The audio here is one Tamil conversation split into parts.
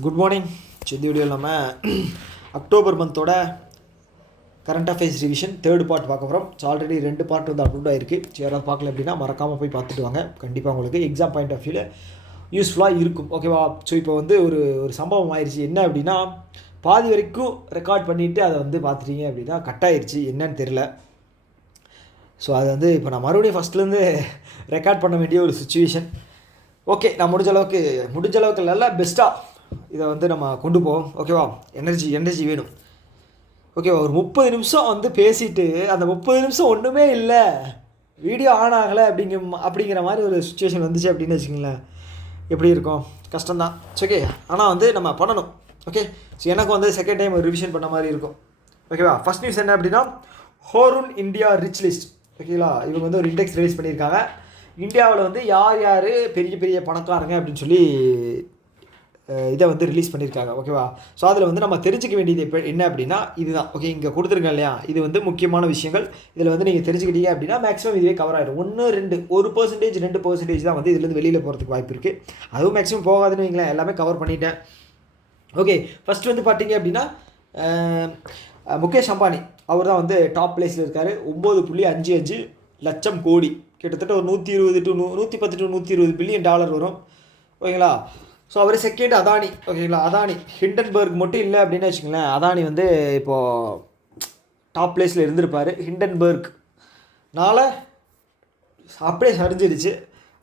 Good morning. இந்த வீடியோ இல்லாமல் அக்டோபர் மந்தோட current affairs revision third part பார்க்க போகிறோம். ஸோ ஆல்ரெடி 2 பார்ட் வந்து அப்லோட் ஆகிருக்கு. ஸோ யாராவது பார்க்கல அப்படின்னா மறக்காமல் போய் பார்த்துட்டு வாங்க. கண்டிப்பாக உங்களுக்கு எக்ஸாம் பாயிண்ட் ஆஃப் வியூவில் யூஸ்ஃபுல்லாக இருக்கும். ஓகேவா? ஸோ இப்போ வந்து ஒரு சம்பவம் ஆயிடுச்சு. என்ன அப்படின்னா, பாதி வரைக்கும் ரெக்கார்ட் பண்ணிவிட்டு அதை வந்து பார்த்துட்டீங்க அப்படின்னா கட் ஆயிடுச்சு. என்னன்னு தெரில. ஸோ அது வந்து இப்போ நான் மறுபடியும் ஃபஸ்ட்லேருந்து ரெக்கார்ட் பண்ண வேண்டிய ஒரு சுச்சுவேஷன். ஓகே, நான் முடிஞ்ச அளவுக்கு நல்லா பெஸ்ட்டாக இதை வந்து நம்ம கொண்டு போவோம். ஓகேவா? எனர்ஜி வேணும். ஓகேவா? ஒரு 30 நிமிஷம் வந்து பேசிட்டு அந்த 30 நிமிஷம் ஒன்றுமே இல்லை, வீடியோ ஆன் ஆகலை அப்படிங்கிற மாதிரி ஒரு சுச்சுவேஷன் வந்துச்சு அப்படின்னு வச்சுக்கிங்களேன். எப்படி இருக்கும்? கஷ்டம்தான். ஓகே, ஆனால் வந்து நம்ம பண்ணணும். ஓகே, ஸோ எனக்கு வந்து செகண்ட் டைம் ஒரு ரிவிஷன் பண்ண மாதிரி இருக்கும். ஓகேவா? ஃபஸ்ட் நியூஸ் என்ன அப்படின்னா, ஹோரூன் இந்தியா ரிச் லிஸ்ட். ஓகேங்களா? இவங்க வந்து ஒரு இண்டெக்ஸ் ரிலீஸ் பண்ணியிருக்காங்க. இந்தியாவில் வந்து யார் பெரிய பெரிய பணக்காரங்க அப்படின்னு சொல்லி இதை வந்து ரிலீஸ் பண்ணியிருக்காங்க. ஓகேவா? ஸோ அதில் வந்து நம்ம தெரிஞ்சிக்க வேண்டியது இப்போ என்ன அப்படின்னா இதுதான். ஓகே, இங்கே கொடுத்துருக்கேன் இல்லையா, இது வந்து முக்கியமான விஷயங்கள். இதில் வந்து நீங்கள் தெரிஞ்சுக்கிட்டீங்க அப்படின்னா மேக்ஸிமம் இதுவே கவர் ஆகிடும். 1% 2% தான் வந்து இதுலேருந்து வெளியில் போகிறதுக்கு வாய்ப்பு இருக்குது. அதுவும் மேக்ஸிமம் போகாதுன்னு வைங்களேன். எல்லாமே கவர் பண்ணிட்டேன். ஓகே, ஃபஸ்ட் வந்து பார்த்தீங்க அப்படின்னா முகேஷ் அம்பானி அவர் தான் வந்து டாப் பிளேஸில் இருக்கார். 9.55 லட்சம் கோடி, கிட்டத்தட்ட ஒரு 110 to 120 பில்லியன் டாலர் வரும். ஓகேங்களா? ஸோ அவர் செகண்ட் அதானி. ஓகேங்களா? அதானி ஹிண்டன்பர்க் மட்டும் இல்லை அப்படின்னு வச்சுக்கோங்களேன். அதானி வந்து இப்போது டாப் பிளேஸில் இருந்திருப்பார். ஹிண்டன்பர்க்னால அப்படியே சரிஞ்சிருச்சு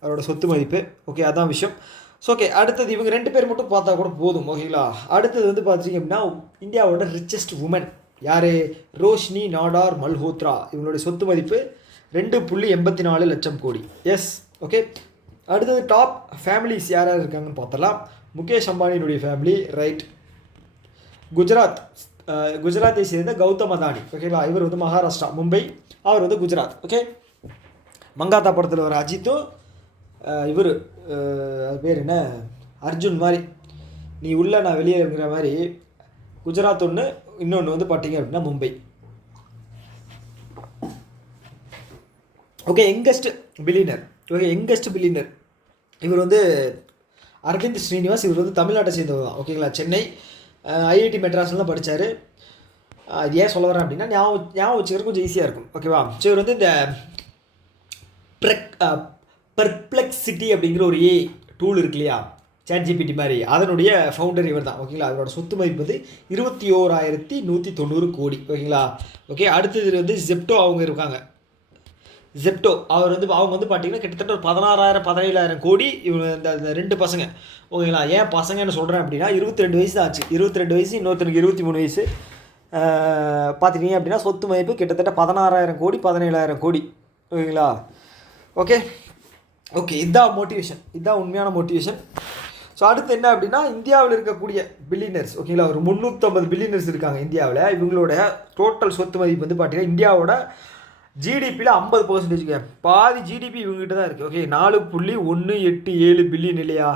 அவரோட சொத்து மதிப்பு. ஓகே, அதான் விஷயம். ஸோ ஓகே, அடுத்தது இவங்க 2 பேர் மட்டும் பார்த்தா கூட போதும். ஓகேங்களா? அடுத்தது வந்து பார்த்தீங்க அப்படின்னா இந்தியாவோட ரிச்சஸ்ட் உமன் யார்? ரோஷினி நாடார் மல்ஹோத்ரா. இவங்களுடைய சொத்து மதிப்பு 2.84 லட்சம் கோடி. எஸ். ஓகே, அடுத்தது டாப் ஃபேமிலிஸ் யார் இருக்காங்கன்னு பார்த்தலாம். முகேஷ் அம்பானியினுடைய ஃபேமிலி, ரைட். குஜராத்தை சேர்ந்த கௌதம் அதானி. ஓகேங்களா? இவர் வந்து மகாராஷ்டிரா, மும்பை. அவர் வந்து குஜராத். ஓகே, மங்காத்தா படத்தில் வர அஜித்தும் இவர் அது பேர் என்ன, அர்ஜுன் மாதிரி நீ உள்ள நான் வெளியே இருக்கிற மாதிரி குஜராத் ஒன்று, இன்னொன்று வந்து பார்த்தீங்க அப்படின்னா மும்பை. ஓகே, யங்கஸ்ட் பில்லியனர் இவர் வந்து அரவிந்த் ஸ்ரீனிவாஸ். இவர் வந்து தமிழ்நாட்டை சேர்ந்தவர் தான். ஓகேங்களா? சென்னை ஐஐடி மெட்ராஸ்லாம் படித்தார். அது ஏன் சொல்ல வரேன் அப்படின்னா ஞாபகம் வச்சுக்கிறது கொஞ்சம் ஈஸியாக இருக்கும். ஓகேவா? ஸோ இவர் வந்து இந்த பெர்ப்ளெக்சிட்டி அப்படிங்கிற ஒரு டூல் இருக்கு இல்லையா, ChatGPT மாதிரி, அதனுடைய ஃபவுண்டர் இவர் தான். ஓகேங்களா? அவரோட சொத்து மதிப்பு வந்து 21,190 கோடி. ஓகேங்களா? ஓகே, அடுத்தது வந்து ஜெப்டோ அவங்க இருக்காங்க. அவங்க வந்து பார்த்தீங்கன்னா கிட்டத்தட்ட ஒரு 16,000-17,000 கோடி. இவங்க இந்த 2 பசங்க. ஓகேங்களா? ஏன் பசங்கன்னு சொல்கிறேன் அப்படின்னா 22 வயசு தான் ஆச்சு. 22 வயசு, இன்னொருத்தருக்கு 23 வயசு. பார்த்துட்டீங்க அப்படின்னா சொத்து மதிப்பு கிட்டத்தட்ட 16,000 கோடி 17,000 கோடி. ஓகேங்களா? ஓகே, இதுதான் மோட்டிவேஷன், இதுதான் உண்மையான மோட்டிவேஷன். ஸோ அடுத்து என்ன அப்படின்னா இந்தியாவில் இருக்கக்கூடிய பில்லியனர்ஸ். ஓகேங்களா? ஒரு 350 பில்லியனர்ஸ் இருக்காங்க இந்தியாவில். இவங்களோட டோட்டல் சொத்து மதிப்பு வந்து பார்த்தீங்கன்னா இந்தியாவோட ஜிடிபியில் 50%. பாதி ஜிடிபி இவங்ககிட்ட தான் இருக்குது. ஓகே, 4.187 பில்லியன் இல்லையா?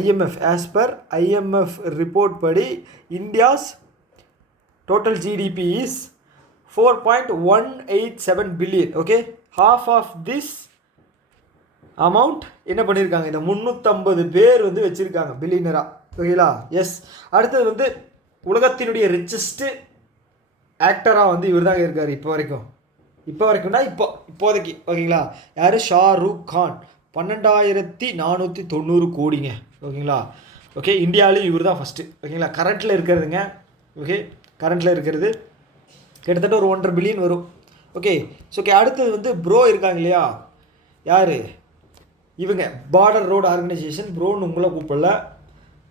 IMF as per IMF report படி India's total GDP is 4.187 billion. Okay, half of this amount என்ன பண்ணியிருக்காங்க, இந்த 350 பேர் வந்து வச்சுருக்காங்க பில்லியனராக. ஓகேங்களா? எஸ். அடுத்தது வந்து உலகத்தினுடைய ரிச்சஸ்ட்டு ஆக்டராக வந்து இவர் தாங்க இருக்கார் இப்போ வரைக்கும்னா இப்போதைக்கு. ஓகேங்களா? யார்? ஷாருக் கான். 12,490 கோடிங்க. ஓகேங்களா? ஓகே, இந்தியாவிலையும் இவர் தான் ஃபஸ்ட்டு. ஓகேங்களா? கரண்ட்டில் இருக்கிறதுங்க. ஓகே, கரண்ட்டில் இருக்கிறது கிட்டத்தட்ட ஒரு 1.5 பில்லியன் வரும். ஓகே, அடுத்தது வந்து ப்ரோ இருக்காங்க இல்லையா, யார் இவங்க? Border road organisation. ப்ரோன்னு உங்களை கூப்பிடல,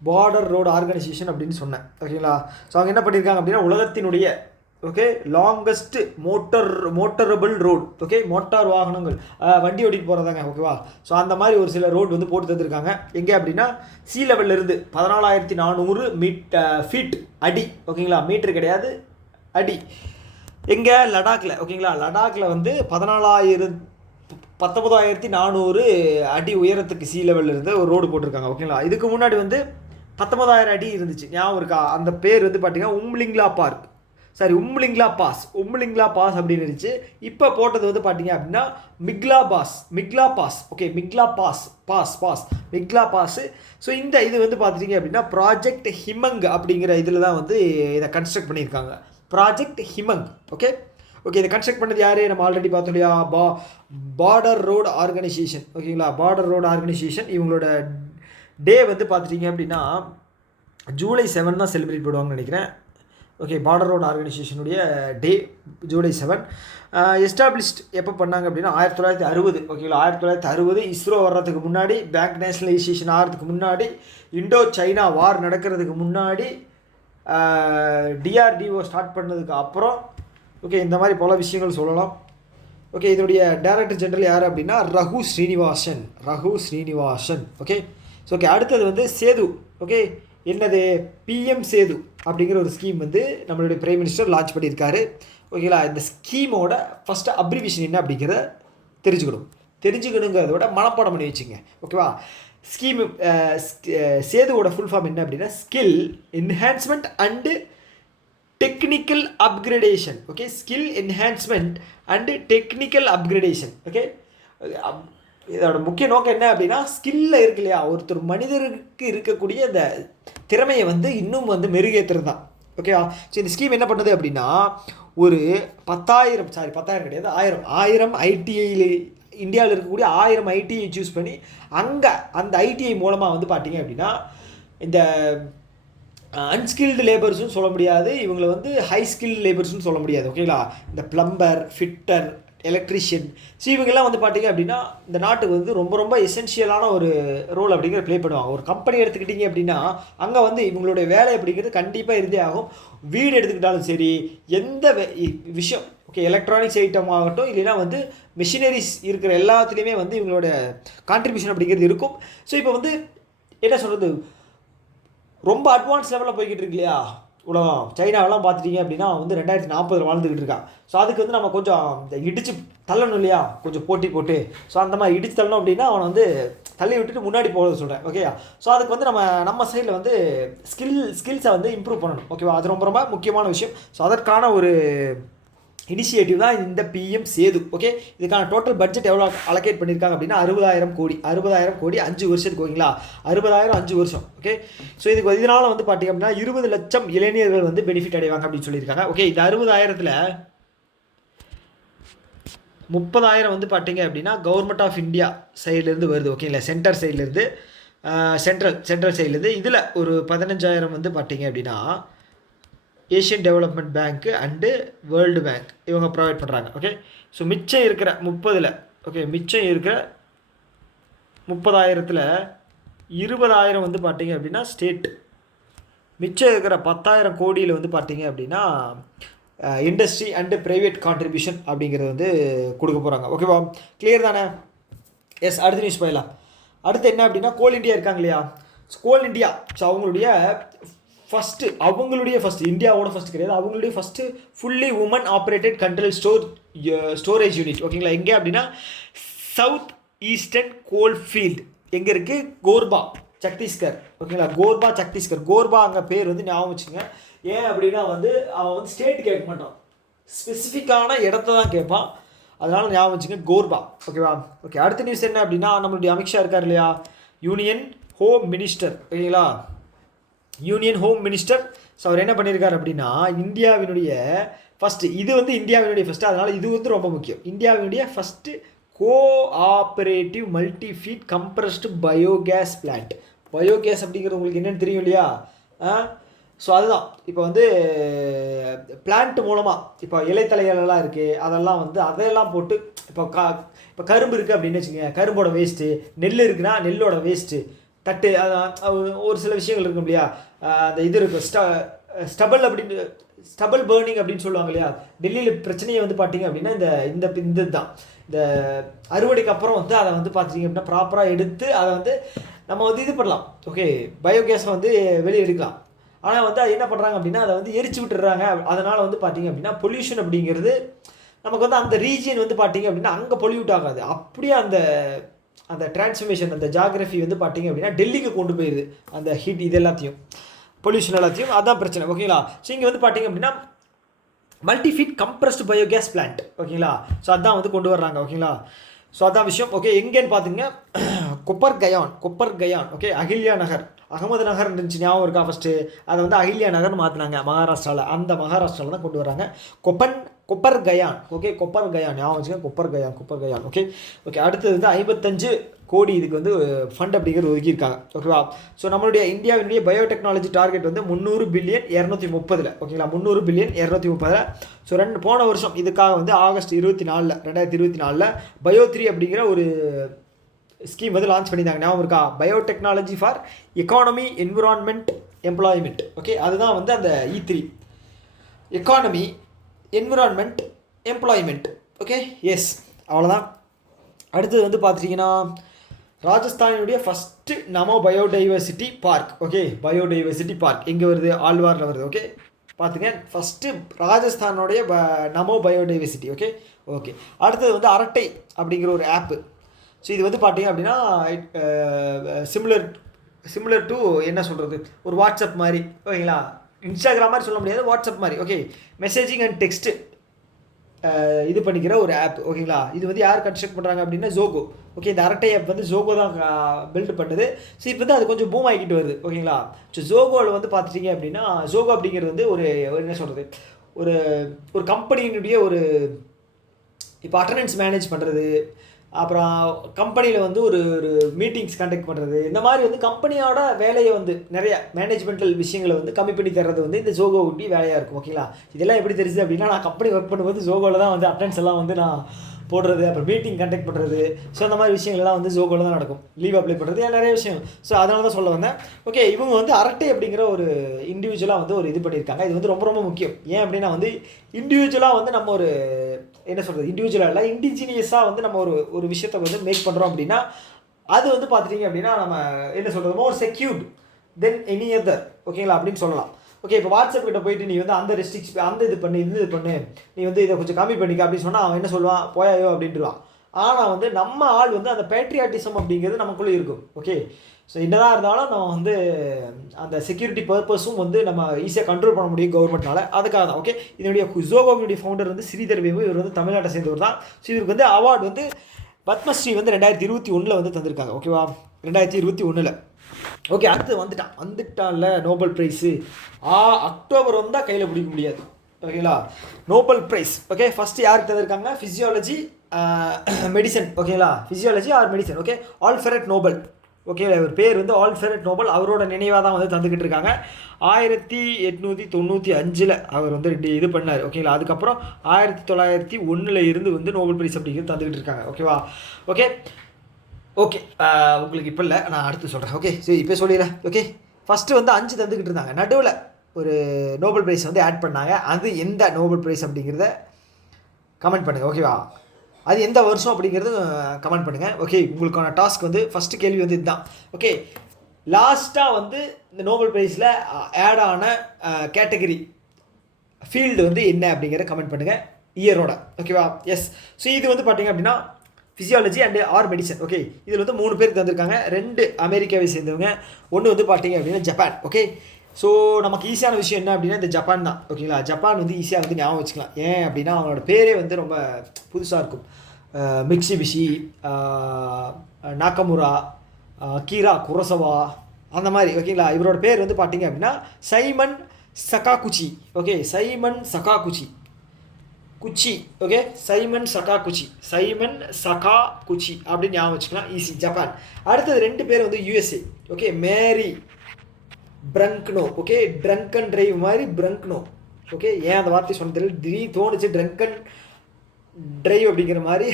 பார்டர் ரோடு ஆர்கனைசேஷன் அப்படின்னு சொன்னேன். ஓகேங்களா? ஸோ அவங்க என்ன பண்ணியிருக்காங்க அப்படின்னா உலகத்தினுடைய longest motorable road. Okay, motor வாகனங்கள், வண்டி ஓட்டிட்டு போகிறதாங்க. ஓகேவா? ஸோ அந்த மாதிரி ஒரு சில ரோடு வந்து போட்டு தந்துருக்காங்க. எங்கே அப்படின்னா சி லெவல்லேருந்து 14,400 ஃபீட் அடி. ஓகேங்களா? மீட்ரு கிடையாது, அடி. எங்கே? லடாக்கில். ஓகேங்களா? லடாக்கில் வந்து 19,400 அடி உயரத்துக்கு சி லெவலில் இருந்து ஒரு ரோடு போட்டிருக்காங்க. ஓகேங்களா? இதுக்கு முன்னாடி வந்து 19,000 அடி இருந்துச்சு. ஞாபகம் இருக்கா? அந்த பேர் வந்து பார்த்தீங்கன்னா Umlingla park. Sorry Umlingla pass அப்படின்னு இருந்துச்சு. இப்போ போட்டது வந்து பார்த்தீங்க அப்படின்னா மிக்லா பாஸ் ஓகே மிக்லா பாஸ். ஸோ இந்த இது வந்து பார்த்துட்டிங்க அப்படின்னா ப்ராஜெக்ட் ஹிமங் அப்படிங்கிற இதில் தான் வந்து இதை கன்ஸ்ட்ரக்ட் பண்ணியிருக்காங்க. Project Himank okay. இதை கன்ஸ்ட்ரக்ட் பண்ணது யார்? நம்ம ஆல்ரெடி பார்த்தோம் இல்லையா, பார்டர் ரோடு ஆர்கனைசேஷன். ஓகேங்களா, பார்டர் ரோடு ஆர்கனைசேஷன். இவங்களோட டே வந்து பார்த்துட்டிங்க அப்படின்னா ஜூலை 7 தான் செலிப்ரேட் பண்ணுவாங்கன்னு நினைக்கிறேன். ஓகே, பார்டர் ரோடு ஆர்கனைசேஷனுடைய டே ஜூலை 7. எஸ்டாப்ளிஷ்ட் எப்போ பண்ணாங்க அப்படின்னா 1960. ஓகேங்களா, 1960 இஸ்ரோ வர்றதுக்கு முன்னாடி, பேங்க் நேஷனலைசேஷன் ஆகிறதுக்கு முன்னாடி, இண்டோ சைனா வார் நடக்கிறதுக்கு முன்னாடி, டிஆர்டிஓ ஸ்டார்ட் பண்ணதுக்கு அப்புறம். ஓகே, இந்த மாதிரி பல விஷயங்கள் சொல்லலாம். ஓகே, இதனுடைய டைரக்டர் ஜெனரல் யார் அப்படின்னா Raghu Srinivasan. Okay, so okay, அடுத்தது வந்து சேது. ஓகே, என்னது பிஎம் சேது அப்படிங்கிற ஒரு ஸ்கீம் வந்து நம்மளுடைய பிரைம் மினிஸ்டர் லான்ச் பண்ணியிருக்காரு. ஓகேங்களா, இந்த ஸ்கீமோட ஃபஸ்ட்டு அப்ரிவிஷன் என்ன அப்படிங்கிறத தெரிஞ்சுக்கணுங்கிறதோட மனப்பாடம் பண்ணி வச்சுங்க. ஓகேவா, ஸ்கீமு சேதுவோட ஃபுல் ஃபார்ம் என்ன அப்படின்னா skill enhancement and technical upgradation. Okay, skill enhancement and technical upgradation. Okay, இதோட முக்கிய நோக்கம் என்ன அப்படின்னா ஸ்கில்ல இருக்கு இல்லையா, ஒருத்தர் மனிதருக்கு இருக்கக்கூடிய இந்த திறமையை வந்து இன்னும் வந்து மெருகேற்றுறது தான். ஓகேவா, ஸோ இந்த ஸ்கீம் என்ன பண்ணுது அப்படின்னா ஒரு 10,000 கிடையாது 1000 ஐடிஐயில் இந்தியாவில் இருக்கக்கூடிய 1000 ஐடிஐ சூஸ் பண்ணி அங்கே அந்த ஐடிஐ மூலமாக வந்து பார்த்தீங்க அப்படின்னா இந்த அன்ஸ்கில்டு லேபர்ஸும் சொல்ல முடியாது, இவங்களை வந்து ஹை ஸ்கில்டு லேபர்ஸ்னு சொல்ல முடியாது. ஓகேங்களா, இந்த பிளம்பர், ஃபிட்டர், எலக்ட்ரிஷியன், ஸோ இவங்கெல்லாம் வந்து பார்த்தீங்க அப்படின்னா இந்த நாட்டுக்கு வந்து ரொம்ப ரொம்ப எசென்ஷியலான ஒரு ரோல் அப்படிங்கிற ப்ளே பண்ணுவாங்க. ஒரு கம்பெனி எடுத்துக்கிட்டிங்க அப்படின்னா அங்கே வந்து இவங்களுடைய வேலை அப்படிங்கிறது கண்டிப்பாக இருந்தே ஆகும். வீடு எடுத்துக்கிட்டாலும் சரி, எந்த விஷயம் ஓகே எலக்ட்ரானிக்ஸ் ஐட்டம் ஆகட்டும், இல்லைன்னா வந்து மிஷினரிஸ் இருக்கிற எல்லாத்துலேயுமே வந்து இவங்களோட கான்ட்ரிபியூஷன் அப்படிங்கிறது இருக்கும். ஸோ இப்போ வந்து என்ன சொல்கிறது, ரொம்ப அட்வான்ஸ் லெவலில் போய்கிட்டு இருக்கு இல்லையா உலகம். சைனாவெல்லாம் பார்த்துட்டிங்க அப்படின்னா வந்து 2040 வாழ்ந்துக்கிட்டு இருக்கான். ஸோ அதுக்கு வந்து நம்ம கொஞ்சம் இந்த இடித்து தள்ளணும் இல்லையா, கொஞ்சம் போட்டு. ஸோ அந்த மாதிரி இடித்து தள்ளணும் அப்படின்னா அவனை வந்து தள்ளி விட்டுட்டு முன்னாடி போகிறது சொல்கிறேன். ஓகேயா, ஸோ அதுக்கு வந்து நம்ம சைடில் வந்து ஸ்கில்ஸை வந்து இம்ப்ரூவ் பண்ணணும். ஓகேவா, அது ரொம்ப ரொம்ப முக்கியமான விஷயம். ஸோ அதற்கான ஒரு இனிஷியேட்டிவ் தான் இந்த பிஎம் சேது. ஓகே, இதுக்கான டோட்டல் பட்ஜெட் எவ்வளோ அலோகேட் பண்ணியிருக்காங்க அப்படின்னா 60,000 கோடி 5 வருஷத்துக்கு. ஓகேங்களா, 60,000 5 வருஷம். ஓகே, ஸோ இதனால் வந்து பார்த்தீங்க அப்படின்னா 20 லட்சம் இளைஞர்கள் வந்து பெனிஃபிட் அடைவாங்க அப்படின்னு சொல்லியிருக்காங்க. ஓகே, இந்த 60,000ல் 30,000 வந்து பார்த்தீங்க அப்படின்னா கவர்மெண்ட் ஆஃப் இந்தியா சைட்லேருந்து வருது. ஓகேங்களா, சென்டர் சைட்லேருந்து சென்ட்ரல் சைட்லேருந்து. இதில் ஒரு 15,000 வந்து பார்த்தீங்க அப்படின்னா Asian development bank and world bank இவங்க ப்ரொவைட் பண்ணுறாங்க. ஓகே, ஸோ மிச்சம் இருக்கிற 30,000ல் 20,000 வந்து பார்த்தீங்க அப்படின்னா ஸ்டேட். மிச்சம் இருக்கிற 10,000 கோடியில் வந்து பார்த்தீங்க அப்படின்னா இண்டஸ்ட்ரி அண்டு ப்ரைவேட் கான்ட்ரிபியூஷன் அப்படிங்கிறது வந்து கொடுக்க போகிறாங்க. ஓகேவா, கிளியர் தானே? எஸ், அடுத்த நியூஸ் போயிடலாம். அடுத்து என்ன அப்படின்னா கோல் இண்டியா இருக்காங்க இல்லையா, கோல் இண்டியா. ஸோ அவங்களுடைய இந்தியாவோட ஃபஸ்ட்டு கிடையாது, அவங்களுடைய first fully woman operated control storage unit. ஓகேங்களா, எங்கே அப்படின்னா சவுத் ஈஸ்டர்ன் கோல் ஃபீல்டு எங்கே இருக்குது, கோர்பா சத்தீஸ்கர். ஓகேங்களா, கோர்பா அங்கே பேர் வந்து ஞாபகம் வச்சுங்க. ஏன் அப்படின்னா வந்து அவன் வந்து ஸ்டேட் கேட்க மாட்டான், ஸ்பெசிஃபிக்கான இடத்த தான் கேட்பான், அதனால் ஞாபகம் வச்சுங்க கோர்பா. ஓகேவா, ஓகே. அடுத்த நியூஸ் என்ன அப்படின்னா நம்மளுடைய அமித்ஷா இருக்கார் இல்லையா, யூனியன் ஹோம் மினிஸ்டர். ஓகேங்களா, யூனியன் ஹோம் மினிஸ்டர். ஸோ அவர் என்ன பண்ணியிருக்கார் அப்படின்னா இந்தியாவினுடைய ஃபஸ்ட்டு, அதனால் இது வந்து ரொம்ப முக்கியம். இந்தியாவினுடைய first cooperative multifeed compressed biogas plant. Biogas அப்படிங்கிறது உங்களுக்கு என்னென்னு தெரியும் இல்லையா? ஸோ அதுதான் இப்போ வந்து பிளான்ட் மூலமாக இப்போ இலைத்தலைகளெல்லாம் இருக்குது, அதையெல்லாம் போட்டு இப்போ கரும்பு இருக்குது அப்படின்னு வச்சுக்கோங்க, கரும்போட வேஸ்ட்டு, நெல் இருக்குன்னா நெல்லோட வேஸ்ட்டு, தட்டு, ஒரு சில விஷயங்கள் இருக்கும் இல்லையா, அந்த இது இருக்கும் ஸ்டபல் பர்னிங் அப்படின்னு சொல்லுவாங்க இல்லையா. டெல்லியில் பிரச்சனையை வந்து பார்த்தீங்க அப்படின்னா இந்த தான் இந்த அறுவடைக்கு அப்புறம் வந்து அதை வந்து பார்த்தீங்க அப்படின்னா ப்ராப்பராக எடுத்து அதை வந்து நம்ம வந்து இது பண்ணலாம். ஓகே, பயோகேஸை வந்து வெளியே எடுக்கலாம். ஆனால் வந்து அது என்ன பண்ணுறாங்க அப்படின்னா அதை வந்து எரிச்சு விட்டுறாங்க. அதனால் வந்து பார்த்தீங்க அப்படின்னா பொல்யூஷன் அப்படிங்கிறது நமக்கு வந்து அந்த ரீஜியன் வந்து பார்த்தீங்க அப்படின்னா அங்கே பொல்யூட் ஆகாது. அப்படியே அந்த டிரான்ஸ்ஃபர்மேஷன், அந்த ஜாகிரஃபி வந்து பார்த்தீங்க அப்படின்னா டெல்லிக்கு கொண்டு போயிடுது, அந்த ஹீட் இது எல்லாத்தையும், பொல்யூஷன் எல்லாத்தையும். அதுதான் பிரச்சனை. ஓகேங்களா, ஸோ இங்கே வந்து பார்த்தீங்க அப்படின்னா மல்டிஃபீட் கம்ப்ரஸ்டு பயோகேஸ் பிளான்ட் ஓகேங்களா. ஸோ அதான் வந்து கொண்டு வர்றாங்க ஓகேங்களா. ஸோ அதான் விஷயம். ஓகே, எங்கேன்னு பார்த்தீங்க கொப்பர் கயான் ஓகே, அகில்யா நகர், அகமது நகர் இருந்துச்சு ஞாபகம் இருக்கா ஃபஸ்ட்டு, அதை வந்து அகில்யா நகர்னு மாற்றினாங்க மகாராஷ்டிராவில். அந்த மகாராஷ்டிராவில் தான் கொண்டு வராங்க copper Gayan okay, copper Gayan ஞாபகம் வச்சுக்கோங்க, கொப்பர் கயான் ஓகே. அடுத்தது வந்து 55 கோடி இதுக்கு வந்து ஃபண்ட் அப்படிங்கிறது ஒதுக்கியிருக்காங்க ஓகேவா. ஸோ நம்மளுடைய இந்தியாவினுடைய பயோடெக்னாலஜி டார்கெட் வந்து 300 பில்லியன் 230 ஓகேங்களா, 300 பில்லியன் 230. ஸோ போன வருஷம் இதுக்காக வந்து ஆகஸ்ட் 2024 பயோ3 அப்படிங்கிற ஒரு ஸ்கீம் வந்து லான்ச் பண்ணியிருந்தாங்க ஞாபகம் இருக்கா. Biotechnology for economy environment employment okay. அதுதான் வந்து அந்த E3 economy environment employment okay. Yes, அவ்வளோதான். அடுத்தது வந்து பார்த்துட்டிங்கன்னா ராஜஸ்தானினுடைய first Namo biodiversity park okay. Biodiversity park எங்கே வருது, ஆழ்வாரில் வருது ஓகே. பார்த்துங்க, ஃபஸ்ட்டு ராஜஸ்தானுடைய நமோ பயோடைவர்சிட்டி ஓகே. அடுத்தது வந்து அரட்டை அப்படிங்கிற ஒரு ஆப்பு. ஸோ இது வந்து பார்த்தீங்க அப்படின்னா சிமிலர் டு என்ன சொல்கிறது, ஒரு வாட்ஸ்அப் மாதிரி ஓகேங்களா. இன்ஸ்டாகிராம் மாதிரி சொல்ல முடியாது, வாட்ஸ்அப் மாதிரி ஓகே. மெசேஜிங் அண்ட் டெக்ஸ்ட்டு இது பண்ணிக்கிற ஒரு ஆப் ஓகேங்களா. இது வந்து யார் கன்ஸ்ட்ரக்ட் பண்ணுறாங்க அப்படின்னா ஜோகோ ஓகே. இந்த அரட்டை ஆப் வந்து ஜோகோ தான் பில்டு பண்ணுது. ஸோ இப்போ வந்து அது கொஞ்சம் பூம் ஆகிக்கிட்டு வருது ஓகேங்களா. ஸோ ஜோகோவில் வந்து பார்த்துட்டிங்க அப்படின்னா ஜோகோ அப்படிங்கிறது வந்து ஒரு என்ன சொல்கிறது, ஒரு கம்பெனியினுடைய ஒரு இப்போ அட்டண்டன்ஸ் மேனேஜ் பண்ணுறது, அப்புறம் கம்பெனியில் வந்து ஒரு மீட்டிங்ஸ் கண்டக்ட் பண்ணுறது, இந்த மாதிரி வந்து கம்பெனியோட வேலையை வந்து நிறைய மேனேஜ்மெண்டல் விஷயங்களை வந்து கம்மி பண்ணி தர்றது வந்து இந்த ஜோகோ ஒட்டி வேலையாக இருக்கும் ஓகேங்களா. இதெல்லாம் எப்படி தெரியுது அப்படின்னா, நான் கம்பெனி ஒர்க் பண்ணும்போது ஜோகோவில் தான் வந்து அட்டெண்டன்ஸ் எல்லாம் வந்து நான் போடுறது, அப்புறம் மீட்டிங் கண்டக்ட் பண்ணுறது, ஸோ அந்த மாதிரி விஷயங்கள்லாம் வந்து ஜோகோவில் தான் நடக்கும். லீவ் அப்ளை பண்ணுறது, நிறைய விஷயம். ஸோ அதனால தான் சொல்ல வந்தேன் ஓகே. இவங்க வந்து அரட்டை அப்படிங்கிற ஒரு இண்டிவிஜுவலாக வந்து ஒரு இது பண்ணியிருக்காங்க. இது வந்து ரொம்ப முக்கியம். ஏன் அப்படின்னா வந்து இண்டிவிஜுவலாக வந்து நம்ம ஒரு என்ன சொல்கிறது, இண்டிவிஜுவலாக இல்லை இண்டிஜினியஸாக வந்து நம்ம ஒரு விஷயத்தை வந்து மேக் பண்ணுறோம் அப்படின்னா அது வந்து பார்த்துட்டிங்க அப்படின்னா நம்ம என்ன சொல்கிறது, மோர் செக்யூர்ட் தென் எனி அதர் ஓகேங்களா அப்படின்னு சொல்லலாம் ஓகே. இப்போ வாட்ஸ்அப் கிட்ட போயிட்டு நீ வந்து அந்த ரெஸ்ட்ரிக்ஸ் அந்த இது பண்ணு நீ வந்து இதை கொஞ்சம் கம்மி பண்ணிக்க அப்படின்னு சொன்னால் அவன் என்ன சொல்லுவான், போயாயோ அப்படின்ட்டுருவான். ஆனால் வந்து நம்ம ஆள் வந்து அந்த பேட்ரியாட்டிசம் அப்படிங்கிறது நமக்குள்ளே இருக்கும் ஓகே. ஸோ என்னதான் இருந்தாலும் நம்ம வந்து அந்த செக்யூரிட்டி பர்பஸும் வந்து நம்ம ஈஸியாக கண்ட்ரோல் பண்ண முடியும் கவர்மெண்ட்னால, அதுக்காக தான் ஓகே. இதனுடைய ஜோகோவினுடைய ஃபவுண்டர் வந்து ஸ்ரீதர் வேம்பு, இவர் வந்து தமிழ்நாட்டை சேர்ந்தவர் தான். ஸோ இவருக்கு வந்து அவார்டு வந்து பத்மஸ்ரீ வந்து 2021 வந்து தந்திருக்காங்க ஓகேவா, 2021 ஓகே. அடுத்து வந்துட்டான்ல நோபல் ப்ரைஸு. அக்டோபர் வந்தால் கையில் பிடிக்க முடியாது ஓகேங்களா. Nobel prize okay. ஃபஸ்ட்டு யாருக்கு தந்திருக்காங்க, ஃபிசியாலஜி மெடிசன் ஓகேங்களா, physiology or medicine okay. Alfred Nobel okay. அவர் பேர் வந்து ஆல்ஃப்ரெட் நோபல், அவரோட நினைவாக தான் வந்து தந்துக்கிட்டு இருக்காங்க. 1895 அவர் வந்து இது பண்ணார் ஓகேங்களா. அதுக்கப்புறம் 1901 இருந்து வந்து நோபல் ப்ரைஸ் அப்படிங்கிறது தந்துக்கிட்டு இருக்காங்க ஓகேவா. ஓகே உங்களுக்கு இப்போ இல்லை, நான் அடுத்து சொல்கிறேன் ஓகே. சரி இப்போ சொல்லிடுறேன் ஓகே. ஃபஸ்ட்டு வந்து 5 தந்துக்கிட்டு இருந்தாங்க, நடுவில் ஒரு நோபல் ப்ரைஸ் வந்து ஆட் பண்ணாங்க. அது எந்த நோபல் ப்ரைஸ் அப்படிங்கிறத கமெண்ட் பண்ணுங்கள் ஓகேவா. அது எந்த வருஷம் அப்படிங்கிறது கமெண்ட் பண்ணுங்கள் ஓகே. உங்களுக்கான டாஸ்க் வந்து ஃபஸ்ட்டு கேள்வி வந்து இதுதான் ஓகே. லாஸ்ட்டாக வந்து இந்த நோபல் ப்ரைஸில் ஆட் ஆன கேட்டகரி ஃபீல்டு வந்து என்ன அப்படிங்கிறத கமெண்ட் பண்ணுங்கள் இயரோட ஓகேவா. எஸ், ஸோ இது வந்து பார்த்திங்க அப்படின்னா physiology and R medicine okay. இதில் வந்து 3 பேருக்கு தந்திருக்காங்க, 2 அமெரிக்காவை சேர்ந்தவங்க, ஒன்று வந்து பார்த்திங்க அப்படின்னா ஜப்பான் ஓகே. ஸோ நமக்கு ஈஸியான விஷயம் என்ன அப்படின்னா இந்த ஜப்பான் தான் ஓகேங்களா. ஜப்பான் வந்து ஈஸியாக வந்து ஞாபகம் வச்சுக்கலாம். ஏன் அப்படின்னா அவங்களோட பேரே வந்து ரொம்ப புதுசாக இருக்கும். மிட்சுபிஷி, நாக்கமுரா, கீரா குரோசவா, அந்த மாதிரி ஓகேங்களா. இவரோட பேர் வந்து பார்த்திங்க அப்படின்னா Simon Sakaguchi okay. Simon Sakaguchi okay. Simon Sakaguchi அப்படின்னு ஞாபகம் வச்சுக்கலாம், ஈஸி. ஜப்பான். அடுத்தது 2 பேர் வந்து யூஎஸ்ஏ ஓகே. மேரி பிரங்க்னோ ஓகே. ட்ரங்கன் டிரைவ் மாதிரி பிரங்க்னோ ஓகே. ஏன் அந்த வார்த்தை சொன்ன தெரியல, திடீர்னு தோணுச்சு ட்ரங்கன் டிரைவ் அப்படிங்கிற மாதிரி.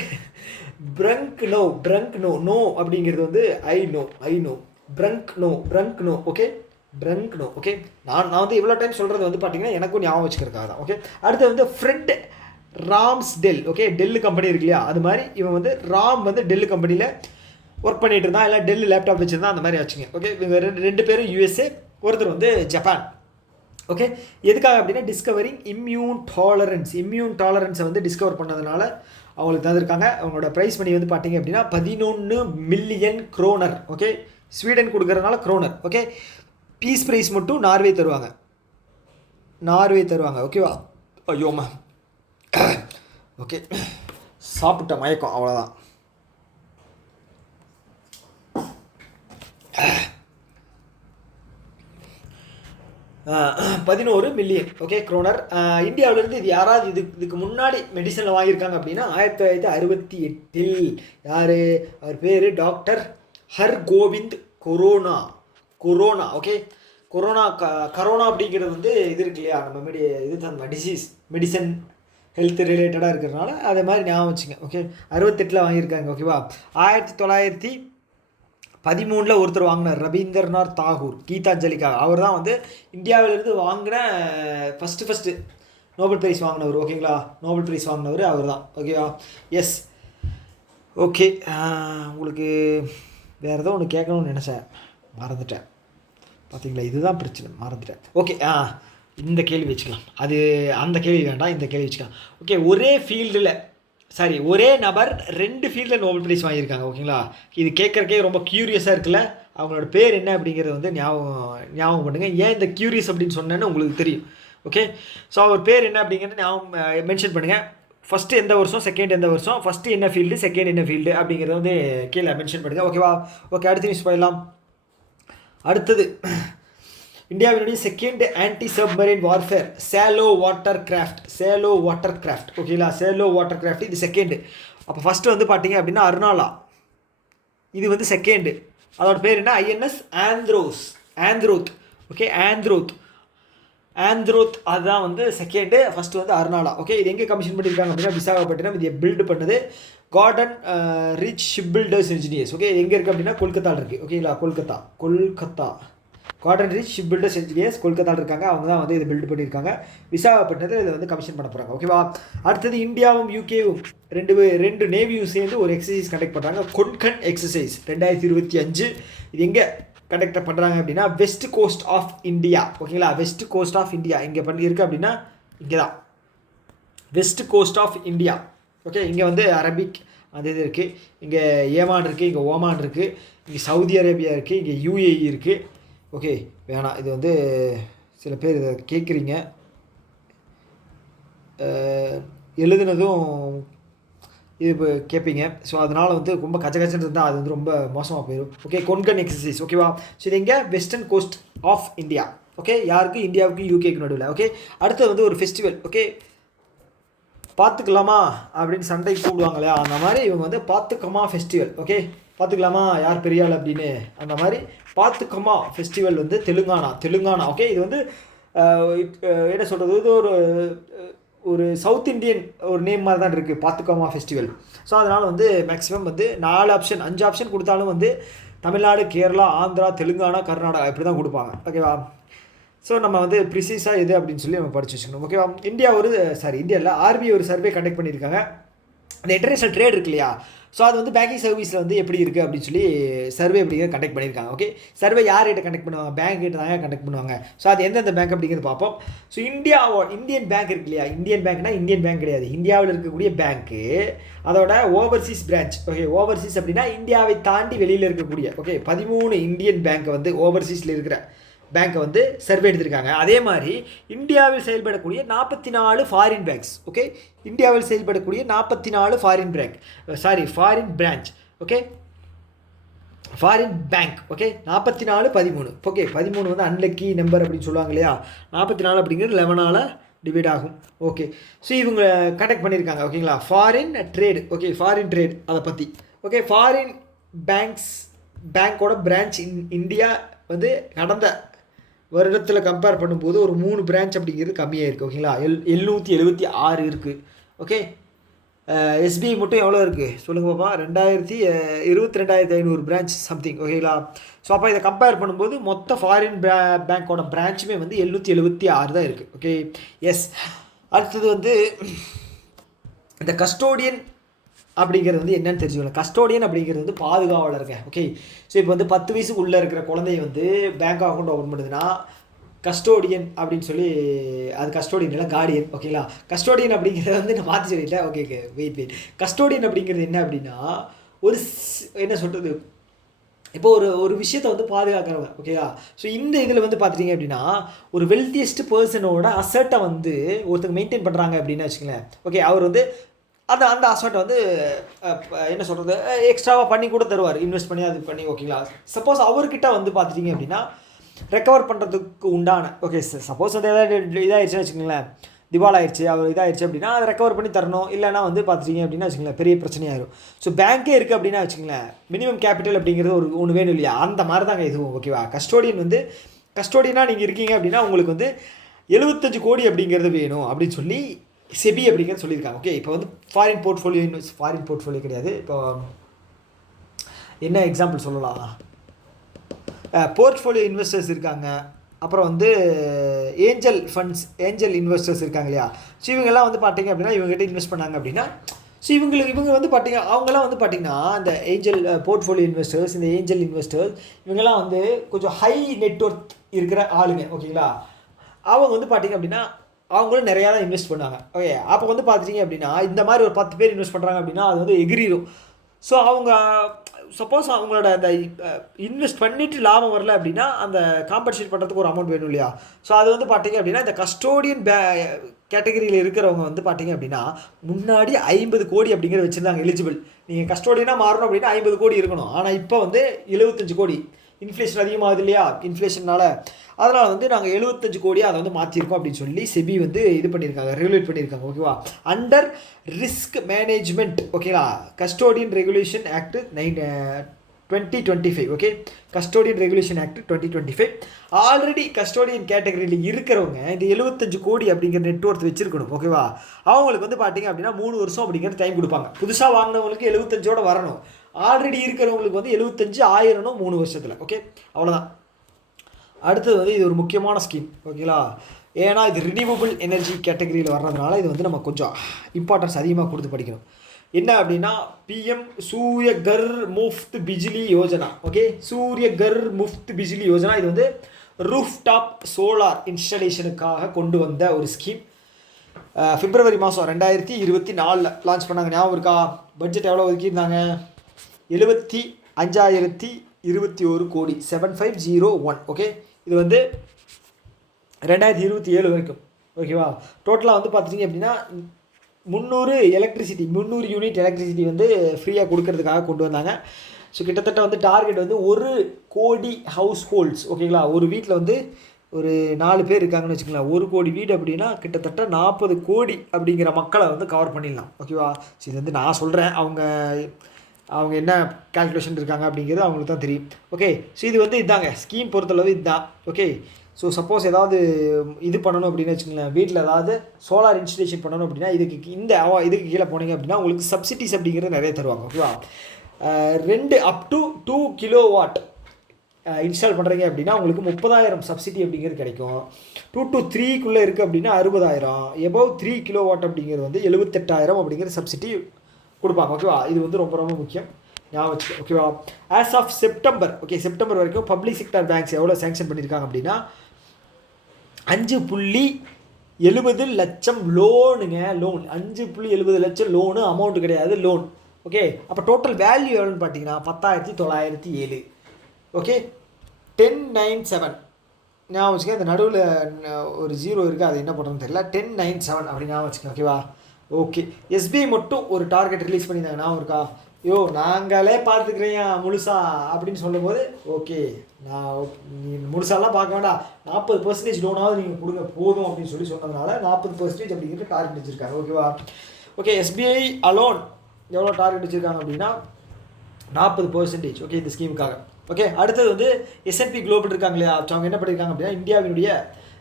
பிரங்க்னோ நோ அப்படிங்கிறது வந்து ஐ நோ பிரங்க்னோ ஓகே. பிரங்க்னோ ஓகே. நான் வந்து இவ்வளோ டைம் சொல்கிறது வந்து பார்த்தீங்கன்னா எனக்கும் ஞாபகம் வச்சுக்கிறதுக்காக தான் ஓகே. அடுத்து வந்து Fred Ramsdell okay. Tell company இருக்கு இல்லையா, அது மாதிரி இவன் வந்து ராம் வந்து டெல்லு கம்பெனியில் ஒர்க் பண்ணிட்டு இருந்தான், இல்லை டெல்லு லேப்டாப் வச்சுருந்தான், அந்த மாதிரி வச்சுங்க ஓகே. இவங்க 2 பேரும் யூஎஸ்ஏ, ஒருத்தர் வந்து ஜப்பான் ஓகே. எதுக்காக அப்படின்னா டிஸ்கவரிங் இம்யூன் டாலரன்ஸை வந்து டிஸ்கவர் பண்ணதுனால அவங்களுக்கு தந்திருக்காங்க. அவங்களோட ப்ரைஸ் மணி வந்து பார்த்தீங்க அப்படின்னா 11 மில்லியன் க்ரோனர் ஓகே. ஸ்வீடன் கொடுக்குறதுனால க்ரோனர் ஓகே. பீஸ் ப்ரைஸ் மட்டும் நார்வே தருவாங்க ஓகேவா. ஐயோம்மா. ஓகே, சாப்பிட்ட மயக்கம் அவ்வளோதான். 11 மில்லியன் ஓகே க்ரோனர். இந்தியாவிலேருந்து இது யாராவது இதுக்கு முன்னாடி மெடிசனில் வாங்கியிருக்காங்க அப்படின்னா 1968 யார்? அவர் பேர் doctor Hargobind corona. Okay, corona அப்படிங்கிறது வந்து இது இருக்கு இல்லையா, நம்ம இது தான் மெடிசன் ஹெல்த் ரிலேட்டடாக இருக்கிறதுனால அதே மாதிரி ஞாபகம் வச்சுங்க. ஓகே, 68 வாங்கியிருக்காங்க. ஓகேவா? 1913 ஒருத்தர் வாங்கினார், ரவீந்திரநாத் தாகூர், கீதாஞ்சலிக்காக. அவர் தான் வந்து இந்தியாவிலேருந்து வாங்கின ஃபஸ்ட்டு நோபல் ப்ரைஸ் வாங்கினவர். ஓகேங்களா? நோபல் ப்ரைஸ் வாங்கினவர் அவர் தான். ஓகேவா? எஸ். ஓகே, உங்களுக்கு வேறு ஏதோ ஒன்று கேட்கணும்னு நினச்சேன், மறந்துட்டேன். பார்த்தீங்களா, இதுதான் பிரச்சனை, மறந்துட்டேன். ஓகே, இந்த கேள்வி வச்சுக்கலாம். அந்த கேள்வி வேண்டாம், இந்த கேள்வி வச்சுக்கலாம். ஓகே, ஒரே நபர் 2 ஃபீல்டில் நோபல் ப்ரைஸ் வாங்கியிருக்காங்க. ஓகேங்களா? இது கேட்குறக்கே ரொம்ப க்யூரியஸாக இருக்குல்ல. அவங்களோட பேர் என்ன அப்படிங்கிறத வந்து ஞாபகம் பண்ணுங்கள். ஏன் இந்த க்யூரியஸ் அப்படின்னு சொன்னேன்னு உங்களுக்கு தெரியும். ஓகே, ஸோ அவர் பேர் என்ன அப்படிங்கிறத ஞாபகம் மென்ஷன் பண்ணுங்கள். ஃபஸ்ட்டு எந்த வருஷம், செகண்ட் எந்த வருஷம், ஃபஸ்ட்டு என்ன ஃபீல்டு, செகண்ட் என்ன ஃபீல்டு அப்படிங்கிறத வந்து கீழே மென்ஷன் பண்ணுங்கள். ஓகேவா? ஓகே, அடுத்த நியூஸ் போயிடலாம். அடுத்தது, இந்தியாவினுடைய second anti submarine warfare shallow water craft. ஓகேங்களா? சேலோ வாட்டர் கிராஃப்ட் இது செகண்டு. அப்போ ஃபஸ்ட்டு வந்து பார்த்தீங்க அப்படின்னா அர்னாலா, இது வந்து செகண்டு. அதோட பேர் என்ன? ஐஎன்எஸ் ஆந்த்ரோத். ஓகே, ஆந்த்ரோத் அதுதான் வந்து செகண்டு. ஃபஸ்ட்டு வந்து அர்னாலா. ஓகே, இது எங்கே கமிஷன் பண்ணியிருக்காங்க அப்படின்னா விசாகப்பட்டினம். இது பில்டு பண்ணது garden reach ship builders engineers. Okay, இது எங்கே இருக்குது அப்படின்னா கொல்கத்தாவில் இருக்குது. ஓகேங்களா? Kolkata garden reach ship builders engineers கொல்கத்தாவில் இருக்காங்க. அவங்க தான் வந்து இதை பில்டு பண்ணியிருக்காங்க. விசாகப்பட்டினத்தில் இதை வந்து கமிஷன் பண்ண போகிறாங்க. ஓகேவா? அடுத்தது, இந்தியாவும் யூகேவும் ரெண்டு நேவியும் சேர்ந்து ஒரு எக்ஸசைஸ் கண்டக்ட் பண்ணுறாங்க, கொன்கன் எக்ஸசைஸ் 2025. இது எங்கே கண்டக்ட் பண்ணுறாங்க அப்படின்னா வெஸ்ட் கோஸ்ட் ஆஃப் இந்தியா. ஓகேங்களா? வெஸ்ட் கோஸ்ட் ஆஃப் இந்தியா இங்கே இருக்குது அப்படின்னா இங்கே தான் west coast of India. Okay, இங்கே வந்து அரபிக் அந்த இது இருக்குது, இங்கே ஏமான் இருக்குது, இங்கே ஓமான் இருக்குது, இங்கே சவுதி அரேபியா இருக்குது, இங்கே யூஏஇ இருக்குது. ஓகே, வேணாம், இது வந்து சில பேர் இதை கேட்குறீங்க, எழுதுனதும் இது இப்போ கேட்பீங்க. ஸோ அதனால் வந்து ரொம்ப கச்சன்னு இருந்தால் அது வந்து ரொம்ப மோசமாக போயிடும். Okay, Konkan exercise. ஓகேவா? ஸோ இது எங்கே? Western coast of India. Okay, யாருக்கு? இந்தியாவுக்கு யூகேக்கு நடுவில். ஓகே, அடுத்தது வந்து ஒரு ஃபெஸ்டிவல். ஓகே, பார்த்துக்கலாமா அப்படின்னு சண்டைக்கு கூப்பிடுவாங்க இல்லையா, அந்த மாதிரி இவங்க வந்து பார்த்துக்கமா ஃபெஸ்டிவல். ஓகே, பார்த்துக்கலாமா யார் பெரிய ஆள் அப்படின்னு, அந்த மாதிரி பார்த்துக்கமா ஃபெஸ்டிவல் வந்து தெலுங்கானா. ஓகே, இது வந்து என்ன சொல்கிறது, இது ஒரு சவுத் இண்டியன் ஒரு நேம் மாதிரி தான் இருக்குது, பார்த்துக்கமா ஃபெஸ்டிவல். ஸோ அதனால் வந்து மேக்ஸிமம் வந்து 5 ஆப்ஷன் கொடுத்தாலும் வந்து தமிழ்நாடு, கேரளா, ஆந்திரா, தெலுங்கானா, கர்நாடகா இப்படி தான் கொடுப்பாங்க. ஓகேவா? ஸோ நம்ம வந்து ப்ரிசீஸாக எது அப்படின்னு சொல்லி நம்ம படிச்சு வச்சுக்கணும். ஓகேவா? இந்தியாவில் ஆர்பிஐ ஒரு சர்வே கண்டக்ட் பண்ணியிருக்காங்க. அந்த இன்டர்நேஷனல் ட்ரேட் இருக்கு இல்லையா, ஸோ அது வந்து பேங்கிங் சர்வீஸில் வந்து எப்படி இருக்குது அப்படின்னு சொல்லி சர்வே அப்படிங்கிறது கண்டக்ட் பண்ணியிருக்காங்க. ஓகே, சர்வே யார்கிட்ட கண்டக்ட் பண்ணுவாங்க? பேங்க் கிட்ட தான் கண்டக்ட் பண்ணுவாங்க. ஸோ அது எந்தெந்த பேங்க் அப்படிங்கிறது பார்ப்போம். ஸோ இந்தியன் பேங்க் இருக்கு இல்லையா, இந்தியன் பேங்க் கிடையாது, இந்தியாவில் இருக்கக்கூடிய பேங்க்கு, அதோட ஓவர்சீஸ் பிரான்ச். ஓகே, ஓவர்சீஸ் அப்படின்னா இந்தியாவை தாண்டி வெளியில் இருக்கக்கூடிய 13 இந்தியன் பேங்க்கை வந்து ஓவர்சீஸில் இருக்கிற பேங்க்கை வந்து சர்வே எடுத்திருக்காங்க. அதே மாதிரி இந்தியாவில் செயல்படக்கூடிய 44 ஃபாரின் பேங்க்ஸ். ஓகே, இந்தியாவில் செயல்படக்கூடிய 44 foreign branch. Okay, foreign bank. Okay, 44 13. Okay, 13 வந்து அன்லக்கி நம்பர் அப்படின்னு சொல்லுவாங்க இல்லையா, 44 அப்படிங்கிறது 11ஆல் டிவைட் ஆகும். ஓகே, ஸோ இவங்க கண்டக்ட் பண்ணியிருக்காங்க. ஓகேங்களா? ஃபாரின் ட்ரேட் அதை பற்றி. ஓகே, ஃபாரின் பேங்க்கோட பிரான்ச் இந்தியா வந்து கடந்த வருடத்தில் கம்பேர் பண்ணும்போது ஒரு 3 பிரான்ச் அப்படிங்கிறது கம்மியாக இருக்குது. ஓகேங்களா? 776 இருக்குது. ஓகே, எஸ்பிஐ மட்டும் எவ்வளோ இருக்குது சொல்லுங்கள் பாப்பா? 22,500 பிரான்ச் சம்திங். ஓகேங்களா? ஸோ அப்போ இதை கம்பேர் பண்ணும்போது மொத்த ஃபாரின் பேங்க்கோட பிரான்ச்சுமே வந்து 776 தான் இருக்குது. Okay, yes. அடுத்தது வந்து இந்த கஸ்டோடியன் அப்படிங்கிறது வந்து என்னென்னு தெரிஞ்சுக்கணும். கஸ்டோடியன் அப்படிங்கிறது வந்து பாதுகாவலருங்க. ஓகே, ஸோ இப்போ வந்து 10 வயசுக்கு உள்ளே இருக்கிற குழந்தைய வந்து பேங்க் அக்கௌண்ட் ஓப்பன் பண்ணுதுன்னா கஸ்டோடியன் அப்படின்னு சொல்லி, அது கஸ்டோடியன் இல்லை, கார்டியன். ஓகேங்களா? கஸ்டோடியன் அப்படிங்கிறத வந்து நான் மாற்றி சொல்லிட்டேன். வெயிட் கஸ்டோடியன் அப்படிங்கிறது என்ன அப்படின்னா என்ன சொல்கிறது, இப்போ ஒரு ஒரு விஷயத்தை வந்து பாதுகாக்கிறவங்க, ஓகேவா? ஸோ இந்த இதில் வந்து பார்த்துட்டிங்க அப்படின்னா ஒரு வெல்த்தியஸ்ட் பர்சனோட அசட்டை வந்து ஒருத்தங்க மெயின்டைன் பண்ணுறாங்க அப்படின்னு வச்சுக்கங்களேன். ஓகே, அவர் வந்து அந்த அந்த அசட்டை வந்து என்ன சொல்கிறது, எக்ஸ்ட்ராவாக பண்ணி கூட தருவார், இன்வெஸ்ட் பண்ணி அது பண்ணி, ஓகேங்களா? சப்போஸ் அவர்கிட்ட வந்து பார்த்துட்டிங்க அப்படின்னா ரெக்கவர் பண்ணுறதுக்கு உண்டான, ஓகே சப்போஸ் வந்து எதாவது இதாகிடுச்சுன்னு வச்சுக்கோங்களேன், திவாலாகிடுச்சு, அவர் இதாகிடுச்சு அப்படின்னா அதை ரெக்கவர் பண்ணி தரணும். இல்லைனா வந்து பார்த்துட்டிங்க அப்படின்னா வச்சுக்கோங்களேன் பெரிய பிரச்சனையாயிரும். ஸோ பேங்க்கே இருக்குது அப்படின்னா வச்சுக்கோங்களேன், மினிமம் கேபிட்டல் அப்படிங்கிறது ஒன்று வேணும் இல்லையா? அந்த மாதிரி தாங்க இதுவும், ஓகேவா? கஸ்டோடியனாக நீங்கள் இருக்கீங்க அப்படின்னா உங்களுக்கு வந்து 75 கோடி அப்படிங்கிறது வேணும் அப்படின்னு சொல்லி செபி அப்படிங்கிறது சொல்லியிருக்காங்க. ஓகே, இப்போ வந்து ஃபாரின் போர்ட்ஃபோலியோ கிடையாது. இப்போ என்ன எக்ஸாம்பிள் சொல்லலாம், போர்ட்ஃபோலியோ இன்வெஸ்டர்ஸ் இருக்காங்க, அப்புறம் வந்து ஏஞ்சல் இன்வெஸ்டர்ஸ் இருக்காங்க இல்லையா? ஸோ இவங்கெல்லாம் வந்து பார்த்தீங்க அப்படின்னா இவங்ககிட்ட இன்வெஸ்ட் பண்ணாங்க அப்படின்னா, ஸோ இவங்க வந்து பார்த்தீங்க, அவங்கெல்லாம் வந்து பார்த்திங்கன்னா இந்த ஏஞ்சல் போர்ட்ஃபோலியோ இன்வெஸ்டர்ஸ், இந்த ஏஞ்சல் இன்வெஸ்டர்ஸ் இவங்கெல்லாம் வந்து கொஞ்சம் ஹை நெட்வொர்த் இருக்கிற ஆளுங்க, ஓகேங்களா? அவங்க வந்து பார்த்திங்க அப்படின்னா அவங்களும் நிறையா தான் இன்வெஸ்ட் பண்ணுவாங்க. ஓகே, அப்போ வந்து பார்த்துட்டிங்க அப்படின்னா இந்த மாதிரி ஒரு 10 பேர் இன்வெஸ்ட் பண்ணுறாங்க அப்படின்னா அது வந்து எகிரிடும். ஸோ அவங்க சப்போஸ் அவங்களோட அந்த இன்வெஸ்ட் பண்ணிவிட்டு லாபம் வரல அப்படின்னா அந்த காம்பன்சேட் பண்ணுறதுக்கு ஒரு அமௌண்ட் வேணும் இல்லையா? ஸோ அது வந்து பார்த்திங்க அப்படின்னா இந்த கஸ்டோடியன் கேட்டகரியில் இருக்கிறவங்க வந்து பார்த்திங்க அப்படின்னா முன்னாடி 50 கோடி அப்படிங்கிறத வச்சுருந்தாங்க எலிஜிபிள். நீங்கள் கஸ்டோடியனாக மாறணும் அப்படின்னா 50 கோடி இருக்கணும். ஆனால் இப்போ வந்து 75 கோடி, இன்ஃப்ளேஷன் அதிகமாகுது இல்லையா? இன்ஃப்ளேஷனால் அதனால் வந்து நாங்கள் 75 கோடியாக அதை வந்து மாற்றிருக்கோம் அப்படின்னு சொல்லி செபி வந்து இது பண்ணியிருக்காங்க, ரெகுலேட் பண்ணியிருக்காங்க, ஓகேவா? அண்டர் ரிஸ்க் மேனேஜ்மெண்ட், ஓகேங்களா? Custodian regulation act 2025, okay, custodian regulation act 2025. Already custodian கேட்டகரியில் இருக்கிறவங்க இந்த 75 கோடி அப்படிங்கிற நெட்வொர்த் வச்சுருக்கணும், ஓகேவா? அவங்களுக்கு வந்து பார்த்திங்க அப்படின்னா 3 வருஷம் அப்படிங்கிற டைம் கொடுப்பாங்க. புதுசாக வாங்கினவங்களுக்கு 75ஓட வரணும். ஆல்ரெடி இருக்கிறவங்களுக்கு வந்து 75 ஆயிரணும் 3 வருஷத்தில், ஓகே, அவ்வளோதான். அடுத்தது வந்து இது ஒரு முக்கியமான ஸ்கீம், ஓகேங்களா? ஏன்னா இது ரினியூவபிள் எனர்ஜி கேட்டகரியில் வர்றதுனால இது வந்து நம்ம கொஞ்சம் இம்பார்ட்டன்ஸ் அதிகமாக கொடுத்து படிக்கணும். என்ன அப்படின்னா PM சூரிய கர் முஃப்த் பிஜிலி யோஜனா, ஓகே, சூரிய கர் முஃப்த் பிஜிலி யோஜனா. இது வந்து ரூஃப் டாப் சோலார் இன்ஸ்டலேஷனுக்காக கொண்டு வந்த ஒரு ஸ்கீம். பிப்ரவரி மாதம் 2024 லான்ச் பண்ணாங்க. ஞாபகம் இருக்கா? பட்ஜெட் எவ்வளோ ஒதுக்கியிருந்தாங்க? 75,021 கோடி, 7501, ஓகே. இது வந்து 2027 வரைக்கும், ஓகேவா? டோட்டலாக வந்து பார்த்துட்டிங்க அப்படின்னா 300 யூனிட் எலக்ட்ரிசிட்டி வந்து ஃப்ரீயாக கொடுக்கறதுக்காக கொண்டு வந்தாங்க. ஸோ கிட்டத்தட்ட வந்து டார்கெட் வந்து 1 கோடி ஹவுஸ் ஹோல்ட்ஸ், ஓகேங்களா? ஒரு வீட்டில் வந்து ஒரு 4 பேர் இருக்காங்கன்னு வச்சுக்கலாம். 1 கோடி வீடு அப்படின்னா கிட்டத்தட்ட 40 கோடி அப்படிங்கிற மக்களை வந்து கவர் பண்ணிடலாம், ஓகேவா? ஸோ இது வந்து நான் சொல்கிறேன், அவங்க என்ன கால்குலேஷன் இருக்காங்க அப்படிங்கிறது அவங்களுக்கு தான் தெரியும், ஓகே. ஸோ இது வந்து இதாங்க ஸ்கீம் பொறுத்தளவு இதுதான், ஓகே. ஸோ சப்போஸ் ஏதாவது இது பண்ணணும் அப்படின்னு வச்சுக்கோங்களேன், வீட்டில் ஏதாவது சோலார் இன்ஸ்டலேஷன் பண்ணணும் அப்படின்னா இதுக்கு கீழே போனீங்க அப்படின்னா உங்களுக்கு சப்சிடிஸ் அப்படிங்கிறது நிறைய தருவாங்க, ஓகேவா? 2 up to 2 கிலோவாட் இன்ஸ்டால் பண்ணுறீங்க அப்படின்னா உங்களுக்கு 30,000 சப்சிடி அப்படிங்கிறது கிடைக்கும். 2 to 3க்குள்ளே இருக்குது அப்படின்னா 60,000. எபவ் 3 கிலோவாட் அப்படிங்கிறது வந்து 78,000 அப்படிங்கிற சப்சிடி கொடுப்பாங்க, ஓகேவா? இது வந்து ரொம்ப ரொம்ப முக்கியம், ஞாபகம் வச்சுக்கோ, ஓகேவா? As of September, okay, September வரைக்கும் பப்ளிக் செக்டர் பேங்க்ஸ் எவ்வளோ சேங்ஷன் பண்ணியிருக்காங்க அப்படின்னா 5.70 லட்சம் லோனுங்க. லோன் 5.70 லட்சம் லோனு, அமௌண்ட்டு கிடையாது, லோன், ஓகே. அப்போ டோட்டல் வேல்யூ எவ்வளோன்னு பார்த்தீங்கன்னா 10,907, ஓகே. 1097 ஞாபகம் வச்சுக்க. இந்த நடுவில் ஒரு 0 இருக்குது, அது என்ன பண்ணுறதுன்னு தெரியல. 1097 அப்படி ஞாபகம் வச்சுக்க, ஓகேவா? ஓகே. SBI மட்டும் ஒரு டார்கெட் ரிலீஸ் பண்ணியிருந்தாங்க, ஞாபகம் இருக்கா? நாங்களே பார்த்துக்கிறேன் முழுசா அப்படின்னு சொல்லும்போது, ஓகே நான் நீ முழுசாலாம் பார்க்க வேண்டாம், 40% லோனாவது நீங்கள் கொடுங்க போதும் அப்படின்னு சொன்னதுனால 40% அப்படிங்கிற டார்கெட் வச்சுருக்காங்க, ஓகேவா? ஓகே. SBI அலோன் எவ்வளோ டார்கெட் வச்சுருக்காங்க அப்படின்னா 40%, ஓகே, இந்த ஸ்கீமுக்காக, ஓகே. அடுத்தது வந்து S&P குளோபல் இருக்காங்க இல்லையா? அவங்க என்ன பண்ணியிருக்காங்க அப்படின்னா இந்தியாவினுடைய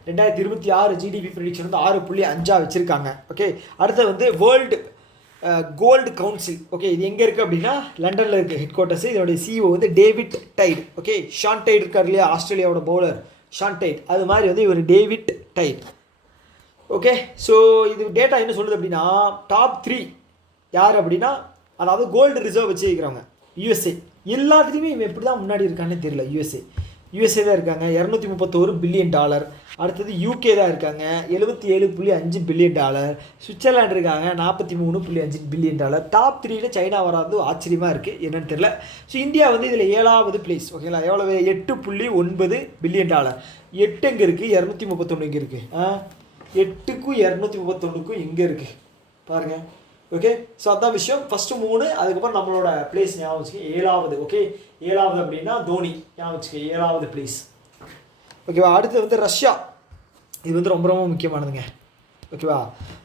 2026 GDP ப்ரெடிக்ஷன் வந்து 6.5 வச்சுருக்காங்க, ஓகே. அடுத்தது வந்து வேர்ல்டு கோல்டு கவுன்சில், ஓகே, இது எங்கே இருக்குது அப்படின்னா லண்டனில் இருக்குது ஹெட் குவார்ட்டர்ஸ். இதோடைய CEO வந்து David Tait, okay. Shaun Tait இருக்கார் இல்லையா, ஆஸ்திரேலியாவோட பவுலர் ஷான் டைட், அது மாதிரி வந்து இவர் டேவிட் டைட், ஓகே. ஸோ இது டேட்டா என்ன சொல்லுது அப்படின்னா டாப் 3 யார் அப்படின்னா, அதாவது கோல்டு ரிசர்வ் வச்சுருக்கிறவங்க USA. எல்லாத்துலேயுமே இவன் எப்படி தான் முன்னாடி இருக்கானே தெரியல. யூஎஸ்ஏ தான் இருக்காங்க, $231 பில்லியன். அடுத்தது யூகே தான் இருக்காங்க, $77.5 பில்லியன். சுவிட்சர்லாண்டு இருக்காங்க, $43.5 பில்லியன். டாப் 3ல சைனா வராது ஆச்சரியமாக இருக்குது, என்னன்னு தெரியல. ஸோ இந்தியா வந்து இதில் 7வது பிளேஸ். ஓகேங்களா, எவ்வளவு? $8.9 பில்லியன். 8 எங்கே இருக்குது, 231 எங்கே இருக்குது? 8க்கும் 231க்கும் எங்கே இருக்குது பாருங்கள். ஓகே, ஸோ அதான் விஷயம். ஃபஸ்ட்டு 3, அதுக்கப்புறம் நம்மளோட பிளேஸ் ஞாபகம் வச்சுக்க 7வது. ஓகே, 7வது அப்படின்னா தோனி ஞாபகம் வச்சுக்க 7வது பிளேஸ். ஓகேவா. அடுத்து வந்து ரஷ்யா, இது வந்து ரொம்ப ரொம்ப முக்கியமானதுங்க. ஓகேவா.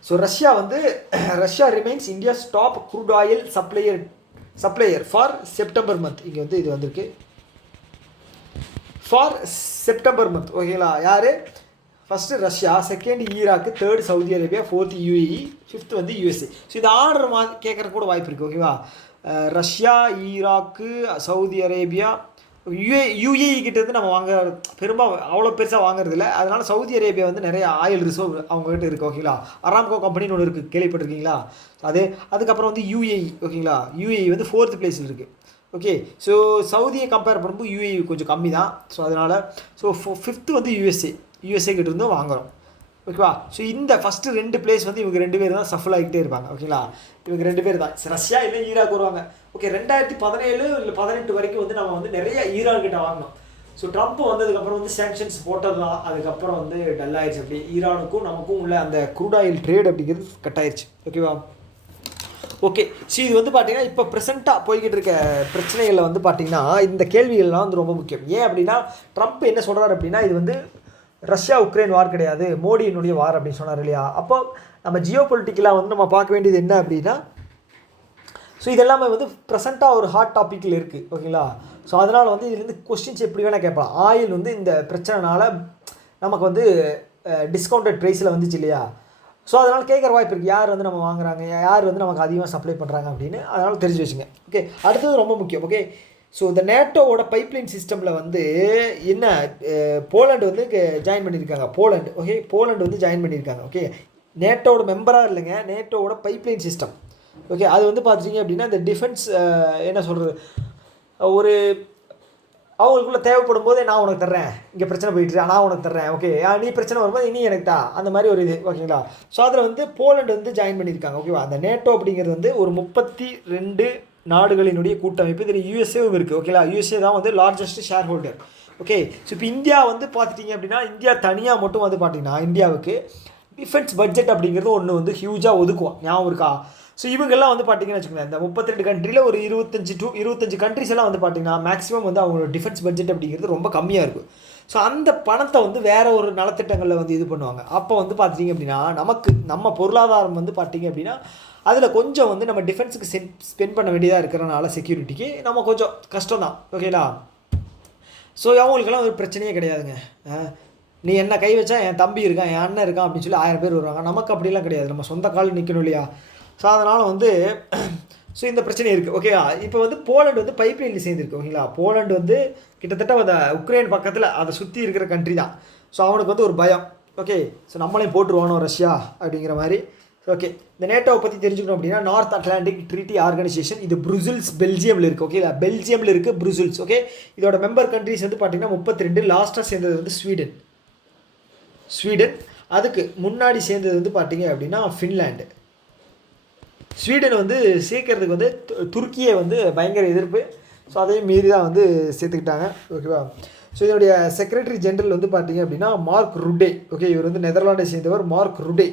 So Russia remains India's top crude oil supplier for September month. இங்கே வந்து இது வந்திருக்கு ஃபார் செப்டம்பர் மந்த். ஓகேங்களா. யார்? First Russia, second Iraq, third Saudi Arabia, fourth UAE, fifth வந்து யூஎஸ்ஏ. ஸோ இது ஆர்டர் கேட்குற கூட வாய்ப்பு இருக்குது. ஓகேவா. Russia, Iraq, Saudi Arabia, UAE கிட்டேருந்து நம்ம பெரும்பாலும் அவ்வளோ பெருசாக வாங்குறது இல்லை. அதனால் சவுதி அரேபியா வந்து நிறைய ஆயில் ரிசர்வ் அவங்ககிட்ட இருக்குது. ஓகேங்களா. அராம்கோ கம்பெனின்னு ஒன்று இருக்குது, கேள்விப்பட்டிருக்கீங்களா? அதுக்கப்புறம் வந்து யூஏஇ. ஓகேங்களா. யூஏஇ வந்து 4th பிளேஸில் இருக்குது. ஓகே, ஸோ சவுதியை கம்பேர் பண்ணும்போது யூஏஇ கொஞ்சம் கம்மி தான். ஸோ அதனால் 5th வந்து யூஎஸ்ஏ கிட்ட இருந்தும் வாங்குகிறோம். ஓகேவா. ஸோ இந்த ஃபஸ்ட்டு 2 பிளேஸ் வந்து இவங்க 2 பேர் தான் சஃபல் ஆகிட்டே இருப்பாங்க. ஓகேங்களா. இவங்க 2 பேர் தான், ரஷ்யா இல்லை ஈராக் வருவாங்க. ஓகே, 2017 இல்லை 18 வரைக்கும் வந்து நம்ம வந்து நிறைய ஈரான் கிட்ட வாங்கினோம். ஸோ ட்ரம்ப் வந்ததுக்கப்புறம் வந்து சேங்ஷன்ஸ் போட்டதுலாம், அதுக்கப்புறம் வந்து டல் ஆயிடுச்சு. அப்படி ஈரானுக்கும் நமக்கும் உள்ள அந்த க்ரூட் ஆயில் ட்ரேட் அப்படிங்கிறது கட் ஆயிடுச்சு. ஓகேவா. ஓகே, ஸோ இது வந்து பார்த்தீங்கன்னா இப்போ ப்ரெசென்ட்டாக போய்கிட்டு இருக்க பிரச்சனைகளில் வந்து பார்த்தீங்கன்னா இந்த கேள்விகள்லாம் வந்து ரொம்ப முக்கியம். ஏன் அப்படின்னா ட்ரம்ப் என்ன சொல்கிறார் அப்படின்னா, இது வந்து ரஷ்யா உக்ரைன் வார் கிடையாது, மோடியினுடைய வார் அப்படின்னு சொன்னார் இல்லையா. அப்போ நம்ம ஜியோ பொலிட்டிக்கலாக வந்து நம்ம பார்க்க வேண்டியது என்ன அப்படின்னா, ஸோ இதெல்லாமே வந்து ப்ரெசென்ட்டாக ஒரு ஹாட் டாப்பிக்கில் இருக்குது. ஓகேங்களா. ஸோ அதனால் வந்து இதுலேருந்து கொஸ்டின்ஸ் எப்படி வேணால் கேட்கலாம். ஆயில் வந்து இந்த பிரச்சனைனால நமக்கு வந்து டிஸ்கவுண்டட் ப்ரைஸில் வந்துச்சு இல்லையா. ஸோ அதனால் கேட்குற வாய்ப்பு இருக்குது, யார் வந்து நம்ம வாங்குறாங்க, யார் வந்து நமக்கு அதிகமாக சப்ளை பண்ணுறாங்க அப்படின்னு. அதனால் தெரிஞ்சு வச்சுங்க. ஓகே, அடுத்தது ரொம்ப முக்கியம். ஓகே, ஸோ இந்த நேட்டோவோட பைப்லைன் சிஸ்டமில் வந்து என்ன, போலண்டு வந்து ஜாயின் பண்ணியிருக்காங்க. ஓகே, போலண்டு வந்து ஜாயின் பண்ணியிருக்காங்க. ஓகே, நேட்டோட மெம்பராக இல்லைங்க, நேட்டோவோட பைப்லைன் சிஸ்டம். ஓகே, அது வந்து பார்த்துட்டிங்க அப்படின்னா இந்த டிஃபென்ஸ் என்ன சொல்கிறது, ஒரு அவங்களுக்குள்ளே தேவைப்படும் போதே நான் உனக்கு தர்றேன், இங்கே பிரச்சனை போயிட்டு நான் உனக்கு தர்றேன். ஓகே, நீ பிரச்சனை வரும்போது நீ எனக்கு தான், அந்த மாதிரி ஒரு இது. ஓகேங்களா. ஸோ அதில் வந்து போலண்டு வந்து ஜாயின் பண்ணியிருக்காங்க. ஓகேவா. அந்த நேட்டோ அப்படிங்கிறது வந்து ஒரு 32 நாடுகளினுடைய கூட்டமைப்பு. இதில் யூஎஸ்ஏவும் இருக்குது. ஓகேங்களா. யூஎஸ்ஏ தான் வந்து largest share holder. Okay, so இப்போ இந்தியா வந்து பார்த்துட்டிங்க அப்படின்னா, இந்தியா தனியாக மட்டும் வந்து பார்த்திங்கன்னா இந்தியாவுக்கு டிஃபென்ஸ் பட்ஜெட் அப்படிங்கிறது ஒன்று வந்து ஹியூஜாக ஒதுக்குவோம். ஞாபகம் இருக்கா. ஸோ இவங்கெல்லாம் வந்து பார்த்திங்கன்னு வச்சுக்கோங்களேன், இந்த 32 கண்ட்ரியில் ஒரு 25 கண்ட்ரிஸ் எல்லாம் வந்து பார்த்திங்கன்னா மேக்ஸிமம் வந்து அவங்களோட டிஃபென்ஸ் பட்ஜெட் அப்படிங்கிறது ரொம்ப கம்மியாக இருக்கும். ஸோ அந்த பணத்தை வந்து வேறு ஒரு நலத்திட்டங்களில் வந்து இது பண்ணுவாங்க. அப்போ வந்து பார்த்திங்க அப்படின்னா நம்ம பொருளாதாரம் வந்து பார்த்திங்க அப்படின்னா அதில் கொஞ்சம் வந்து நம்ம டிஃபென்ஸுக்கு ஸ்பெண்ட் பண்ண வேண்டியதாக இருக்கிறனால செக்யூரிட்டிக்கு நம்ம கொஞ்சம் கஷ்டம் தான். ஓகேங்களா. ஸோ அவங்களுக்கெல்லாம் ஒரு பிரச்சனையே கிடையாதுங்க. நீ என்ன கை வச்சா என் தம்பி இருக்கான், என் அண்ணன் இருக்கான் அப்படின்னு சொல்லி 1000 பேர் வருவாங்க. நமக்கு அப்படிலாம் கிடையாது, நம்ம சொந்த கால் நிற்கணும் இல்லையா. ஸோ அதனால் வந்து ஸோ இந்த பிரச்சனை இருக்குது. ஓகேவா. இப்போ வந்து போலண்டு வந்து பைப்லைனில் சேர்ந்துருக்கு. ஓகேங்களா. போலண்டு வந்து கிட்டத்தட்ட அந்த உக்ரைன் பக்கத்தில் அதை சுற்றி இருக்கிற கண்ட்ரி தான். ஸோ அவனுக்கு வந்து ஒரு பயம். ஓகே, ஸோ நம்மளையும் போட்டுருவானோ ரஷ்யா அப்படிங்கிற மாதிரி. ஓகே, இந்த நேட்டோவை பற்றி தெரிஞ்சுக்கணும் அப்படின்னா, நார்த் அட்லாண்டிக் ட்ரீட்டி ஆர்கனைசேஷன், இது ப்ரூசல்ஸ் பெல்ஜியமில் இருக்குது. ஓகேங்களா. பெல்ஜியமில் இருக்குது ப்ரூசல்ஸ். ஓகே, இதோட மெம்பர் கண்ட்ரிஸ் வந்து பார்த்திங்கன்னா 32. லாஸ்ட்டாக சேர்ந்தது வந்து ஸ்வீடன். அதுக்கு முன்னாடி சேர்ந்தது வந்து பார்த்திங்க அப்படின்னா ஃபின்லாண்டு. ஸ்வீடன் வந்து சேர்க்கறதுக்கு வந்து துருக்கியை வந்து பயங்கர எதிர்ப்பு. ஸோ அதையும் மீறி தான் வந்து சேர்த்துக்கிட்டாங்க. ஓகேவா. ஸோ இதனுடைய செக்ரட்டரி ஜெனரல் வந்து பார்த்திங்க அப்படின்னா மார்க் ருட்டே. ஓகே, இவர் வந்து நெதர்லாண்டை சேர்ந்தவர் மார்க் ருட்டே.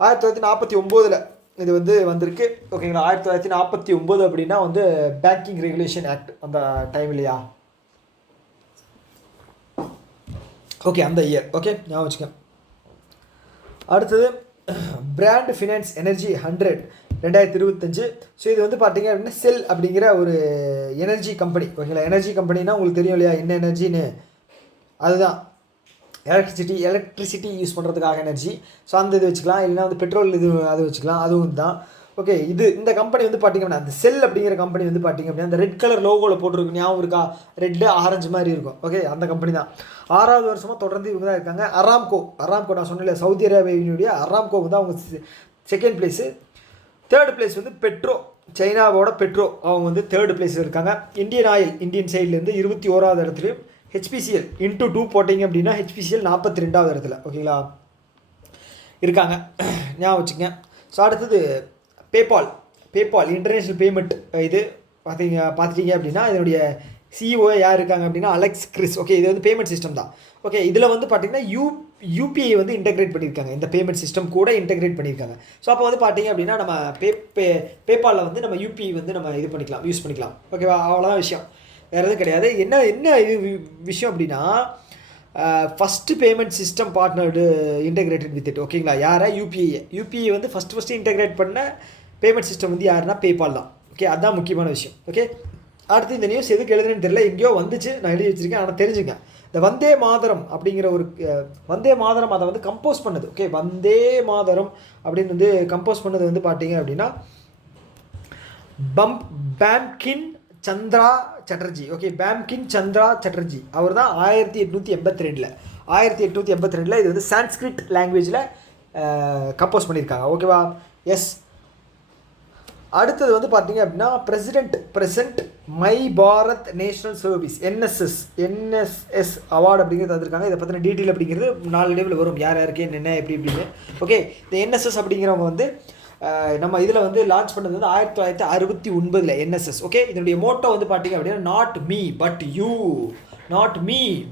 1949 இது வந்து வந்திருக்கு. ஓகேங்களா. 1949 அப்படின்னா வந்து பேங்கிங் ரெகுலேஷன் ஆக்ட் அந்த டைம் இல்லையா. ஓகே, அந்த இயர். ஓகே, ஞாபகம் வச்சுக்கேன். அடுத்தது பிராண்ட் ஃபினான்ஸ் எனர்ஜி 100 2025. ஸோ இது வந்து பார்த்திங்க அப்படின்னா செல் அப்படிங்கிற ஒரு எனர்ஜி கம்பெனி. ஓகேங்களா. எனர்ஜி கம்பெனினா உங்களுக்கு தெரியும் இல்லையா, என்ன எனர்ஜின்னு. அதுதான் எலக்ட்ரிசிட்டி யூஸ் பண்ணுறதுக்காக எனர்ஜி. ஸோ அந்த இது வச்சுக்கலாம், இல்லைனா வந்து பெட்ரோல் அது வச்சுக்கலாம், அதுவும் தான். ஓகே, இந்த கம்பெனி வந்து பார்த்திங்க அப்படின்னா அந்த செல் அப்படிங்கிற கம்பெனி வந்து பார்த்திங்க அப்படின்னா அந்த ரெட் கலர் லோகோவில் போட்டிருக்கு, ஞாபகம் இருக்கா, ரெட்டு ஆரஞ்சு மாதிரி இருக்கும். ஓகே, அந்த கம்பெனி தான் 6வது வருஷமாக தொடர்ந்து இவங்க தான் இருக்காங்க. அராம்கோ நான் சொன்னேன், சவுதி அரேபியாவினுடைய அராம்கோ வந்து அவங்க செகண்ட் பிளேஸு. தேர்ட் பிளேஸ் வந்து சைனாவோட பெட்ரோ அவங்க வந்து தேர்ட் பிளேஸில் இருக்காங்க. இந்தியன் ஆயில் இந்தியன் சைட்லேருந்து 21வது இடத்துலையும், ஹெச்பிசிஎல் இன்ட்டு 2 போட்டிங்க அப்படின்னா ஹெச்பிசிஎல் 42வது இடத்துல ஓகேங்களா இருக்காங்க, ஞாபகம் வச்சுக்கங்க. ஸோ அடுத்தது பேபால் இன்டர்நேஷ்னல் பேமெண்ட் இது பார்த்துட்டீங்க அப்படின்னா இதனுடைய சிஇஓ யார் இருக்காங்க அப்படின்னா அலெக்ஸ் கிறிஸ். ஓகே, இது வந்து பேமெண்ட் சிஸ்டம் தான். ஓகே, இதில் வந்து பார்த்திங்கன்னா யூபிஐ வந்து இன்டெகிரேட் பண்ணியிருக்காங்க, இந்த பேமெண்ட் சிஸ்டம் கூட இன்டெகிரேட் பண்ணியிருக்காங்க. ஸோ அப்போ வந்து பார்த்திங்க அப்படின்னா நம்ம பேபாலில் வந்து நம்ம யூபிஐ வந்து நம்ம இது பண்ணிக்கலாம், யூஸ் பண்ணிக்கலாம். ஓகேவா, அவ்வளோதான் விஷயம், வேறு எதுவும் கிடையாது. என்ன இது விஷயம் அப்படின்னா first payment system partnered integrated with it. ஓகேங்களா, யாரை யூபிஐ வந்து ஃபஸ்ட்டு இன்டெகிரேட் பண்ண பேமெண்ட் சிஸ்டம் வந்து யாருன்னா பேபால் தான். ஓகே, அதுதான் முக்கியமான விஷயம். ஓகே, அடுத்து இந்த நியூஸ் எதுக்கு எழுதுனேன்னு தெரியல, எங்கேயோ வந்துச்சு, நான் எழுதி வச்சுருக்கேன். ஆனால் தெரிஞ்சுங்க, இந்த வந்தே மாதரம் அப்படிங்கிற ஒரு வந்தே மாதரம் அதை வந்து கம்போஸ் பண்ணது. ஓகே, வந்தே மாதரம் அப்படின்னு வந்து கம்போஸ் பண்ணது வந்து பார்த்தீங்க அப்படின்னா பாம்கிம் சந்திரா சட்டர்ஜி. ஓகே, பாம்கிம் சந்திரா சட்டர்ஜி அவர் தான் 1882 இது வந்து சான்ஸ்கிரிட் லாங்குவேஜில் கம்போஸ் பண்ணியிருக்காங்க. ஓகேவா, எஸ். அடுத்தது வந்து பார்த்தீங்க அப்படின்னா present my Bharat national service NSS award அப்படிங்கிறது தந்திருக்காங்க. இதை பற்றின டீட்டெயில் அப்படிங்கிறது 4 லெவலில் வரும், யார் யாருக்கு என்ன எப்படி இப்படின்னு. ஓகே, இந்த என்எஸ்எஸ் அப்படிங்கிறவங்க வந்து நம்ம இதில் வந்து லான்ச் பண்ணது வந்து 1969 என்எஸ்எஸ். ஓகே, இதனுடைய மோட்டோ வந்து பார்த்தீங்க அப்படின்னா not me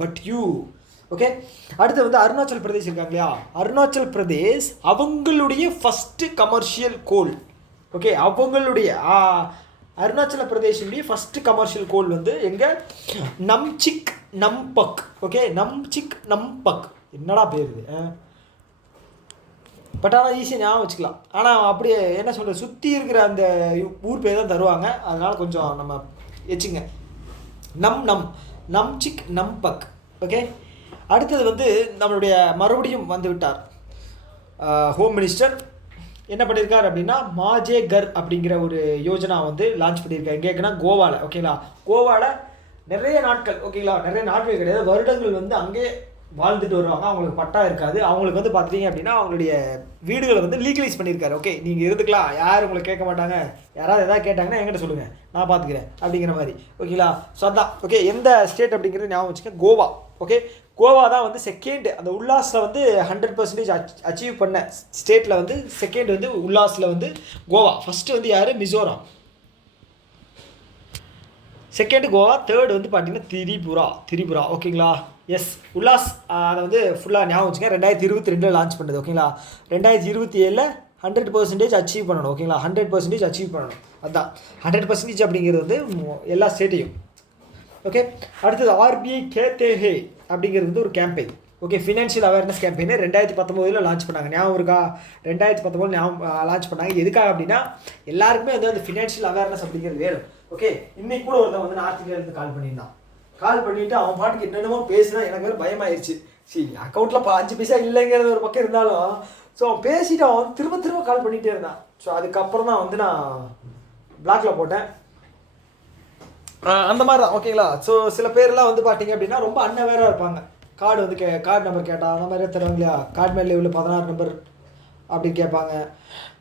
but you. Okay, அடுத்து வந்து அருணாச்சல் பிரதேஷ் இருக்காங்க இல்லையா, அருணாச்சல் பிரதேஷ் அவங்களுடைய ஃபஸ்ட்டு கமர்ஷியல் கோல். ஓகே, அவங்களுடைய அருணாச்சல பிரதேஷனுடைய ஃபஸ்ட்டு கமர்ஷியல் கோல் வந்து எங்கே, நம்சிக் நம்பக். ஓகே, நம்சிக் நம்பக் என்னடா பேர் இது, பட் ஆனால் ஈஸியாக ஞாபகம் வச்சுக்கலாம். ஆனால் அப்படியே என்ன சொல்கிறது, சுற்றி இருக்கிற அந்த ஊர் பேர் தான் தருவாங்க, அதனால் கொஞ்சம் நம்ம வச்சுங்க. நம்சிக் நம்பக். ஓகே, அடுத்தது வந்து நம்மளுடைய மறுபடியும் வந்து விட்டார் ஹோம் மினிஸ்டர். என்ன பண்ணியிருக்கார் அப்படின்னா மாஜே கர் அப்படிங்கிற ஒரு யோஜனா வந்து லான்ச் பண்ணியிருக்காரு. எங்கேன்னா கோவாவில். ஓகேங்களா, கோவாவில் நிறைய நாட்கள், ஓகேங்களா, நிறைய நாட்கள் கிடையாது, வருடங்கள் வந்து அங்கே வாழ்ந்துட்டு வருவாங்க, அவங்களுக்கு பட்டா இருக்காது. அவங்களுக்கு வந்து பார்த்துட்டீங்க அப்படின்னா அவங்களுடைய வீடுகளை வந்து லீகலைஸ் பண்ணியிருக்காரு. ஓகே, நீங்கள் இருந்துக்கலாம், யாரும் உங்களை கேட்க மாட்டாங்க, யாராவது எதாவது கேட்டாங்கன்னா என்கிட்ட சொல்லுங்கள், நான் பார்த்துக்கிறேன் அப்படிங்கிற மாதிரி. ஓகேங்களா, ஸோ அதான். ஓகே, எந்த ஸ்டேட் அப்படிங்கிறது ஞாபகம் வச்சுக்கோங்க, கோவா. ஓகே, கோவா தான் வந்து செகண்ட், அந்த உல்லாஸில் வந்து 100% அச்சீவ் பண்ண ஸ்டேட்டில் வந்து செகண்ட் வந்து உல்லாஸில் வந்து கோவா. ஃபஸ்ட்டு வந்து யார், மிசோரம். செகண்ட் கோவா, தேர்டு வந்து பார்த்தீங்கன்னா திரிபுரா. ஓகேங்களா, எஸ். உல்லாஸ் அதை வந்து ஃபுல்லாக ஞாபகம் வச்சுங்க, 2022 லான்ச் பண்ணது. ஓகேங்களா, 2027 100% அச்சீவ் பண்ணணும். ஓகேங்களா, 100% அச்சீவ் பண்ணணும். அதுதான் 100% அப்படிங்கிறது வந்து எல்லா ஸ்டேட்டையும். ஓகே, அடுத்தது ஆர்பிஐ கேத்தேஹே அப்படிங்கிறது வந்து ஒரு campaign. Okay, financial awareness campaign 2019 launch பண்ணாங்க. ஞாபகம் இருக்கா, 2019 லான்ச் பண்ணாங்க. எதுக்காக அப்படின்னா எல்லாருக்குமே வந்து அந்த ஃபினான்ஷியல் அவேர்னஸ் அப்படிங்கிறது வேணும். ஓகே, இன்னைக்கு கூட ஒருத்தன் வந்து நார்த் இந்தியாவிலேருந்து கால் பண்ணிவிட்டு அவன் பாட்டுக்கு என்னென்னமோ பேசினா எனக்கு வேறு பயமாயிருச்சு. சரி, அக்கௌண்ட்டில் 5 பைசா இல்லைங்கிறது ஒரு பக்கம் இருந்தாலும் ஸோ அவன் பேசிட்டு அவன் திரும்ப கால் பண்ணிகிட்டே இருந்தான். ஸோ அதுக்கப்புறம் தான் வந்து நான் பிளாக்ல போட்டேன். அந்த மாதிரி தான். ஓகேங்களா, ஸோ சில பேர்லாம் வந்து பார்த்தீங்க அப்படின்னா ரொம்ப அன்னவேராக இருப்பாங்க. கார்டு வந்து கார்டு நம்பர் கேட்டால் அந்த மாதிரியே தருவாங்க இல்லையா, கார்டு மேலே உள்ள 16 நம்பர் அப்படி கேட்பாங்க.